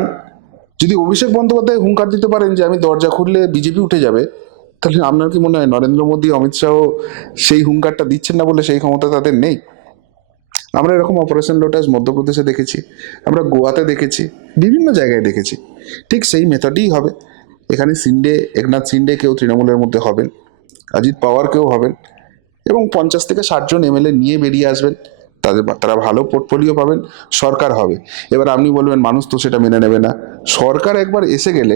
যদি অভিষেক বন্দ্যোপাধ্যায় হুঙ্কার দিতে পারেন যে আমি দরজা খুললে বিজেপি উঠে যাবে, তাহলে আপনার কি মনে হয় নরেন্দ্র মোদী, অমিত শাহ সেই হুঙ্কারটা দিচ্ছেন না বলে সেই ক্ষমতা তাদের নেই? আমরা এরকম অপারেশন লোটাস মধ্যপ্রদেশে দেখেছি, আমরা গোয়াতে দেখেছি, বিভিন্ন জায়গায় দেখেছি। ঠিক সেই মেথডই হবে এখানে। একনাথ শিন্ডে কেউ তৃণমূলের মধ্যে হবেন, অজিত পাওয়ার কেউ হবেন, এবং 50 থেকে 60 জন এমএলএ নিয়ে বেরিয়ে আসবেন, তারা ভালো পোর্টফোলিও পাবেন, সরকার হবে। এবার আপনি বলবেন মানুষ তো সেটা মেনে নেবে না। সরকার একবার এসে গেলে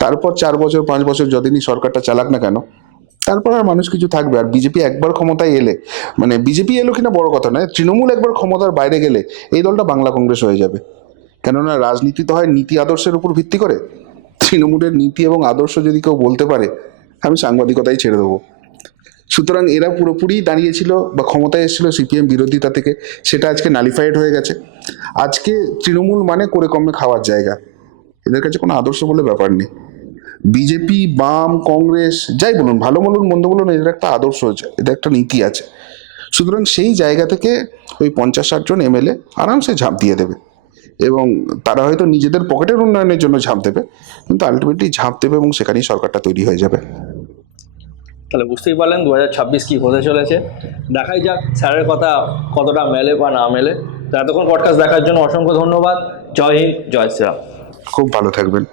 তারপর 4 বছর 5 বছর যতদিনই সরকারটা চালাক না কেন, তারপর আর মানুষ কিছু থাকবে। আর বিজেপি একবার ক্ষমতায় এলে, মানে বিজেপি এলো কিনা বড় কথা নয়, তৃণমূল একবার ক্ষমতার বাইরে গেলে এই দলটা বাংলা কংগ্রেস হয়ে যাবে। কেননা রাজনীতি তো হয় নীতি আদর্শের উপর ভিত্তি করে। তৃণমূলের নীতি এবং আদর্শ যদি কেউ বলতে পারে, আমি সাংবাদিকতাই ছেড়ে দেবো। সুতরাং এরা পুরোপুরি দাঁড়িয়েছিল বা ক্ষমতায় এসেছিল সিপিএম বিরোধিতা থেকে, সেটা আজকে নালিফাইড হয়ে গেছে। আজকে তৃণমূল মানে করে কমে খাওয়ার জায়গা, এদের কাছে কোনো আদর্শ বলে ব্যাপার নেই। বিজেপি, বাম, কংগ্রেস, যাই বলুন, ভালো বলুন মন্দ বলুন, এদের একটা আদর্শ আছে, এদের একটা নীতি আছে। সুতরাং সেই জায়গা থেকে ওই 50-60 জন এমএলএ আরামসে ঝাঁপ দিয়ে দেবে, এবং তারা হয়তো নিজেদের পকেটের উন্নয়নের জন্য ঝাঁপ দেবে, কিন্তু আলটিমেটলি ঝাঁপ দেবে এবং সেখানেই সরকারটা তৈরি হয়ে যাবে। তাহলে বুঝতেই পারলেন 2026 কী হতে চলেছে। দেখাই যাক স্যারের কথা কতটা মেলে বা না মেলে। তো এতক্ষণ পডকাস্ট দেখার জন্য অসংখ্য ধন্যবাদ। জয় হিন্দ, জয় শ্রীরাম। খুব ভালো থাকবেন।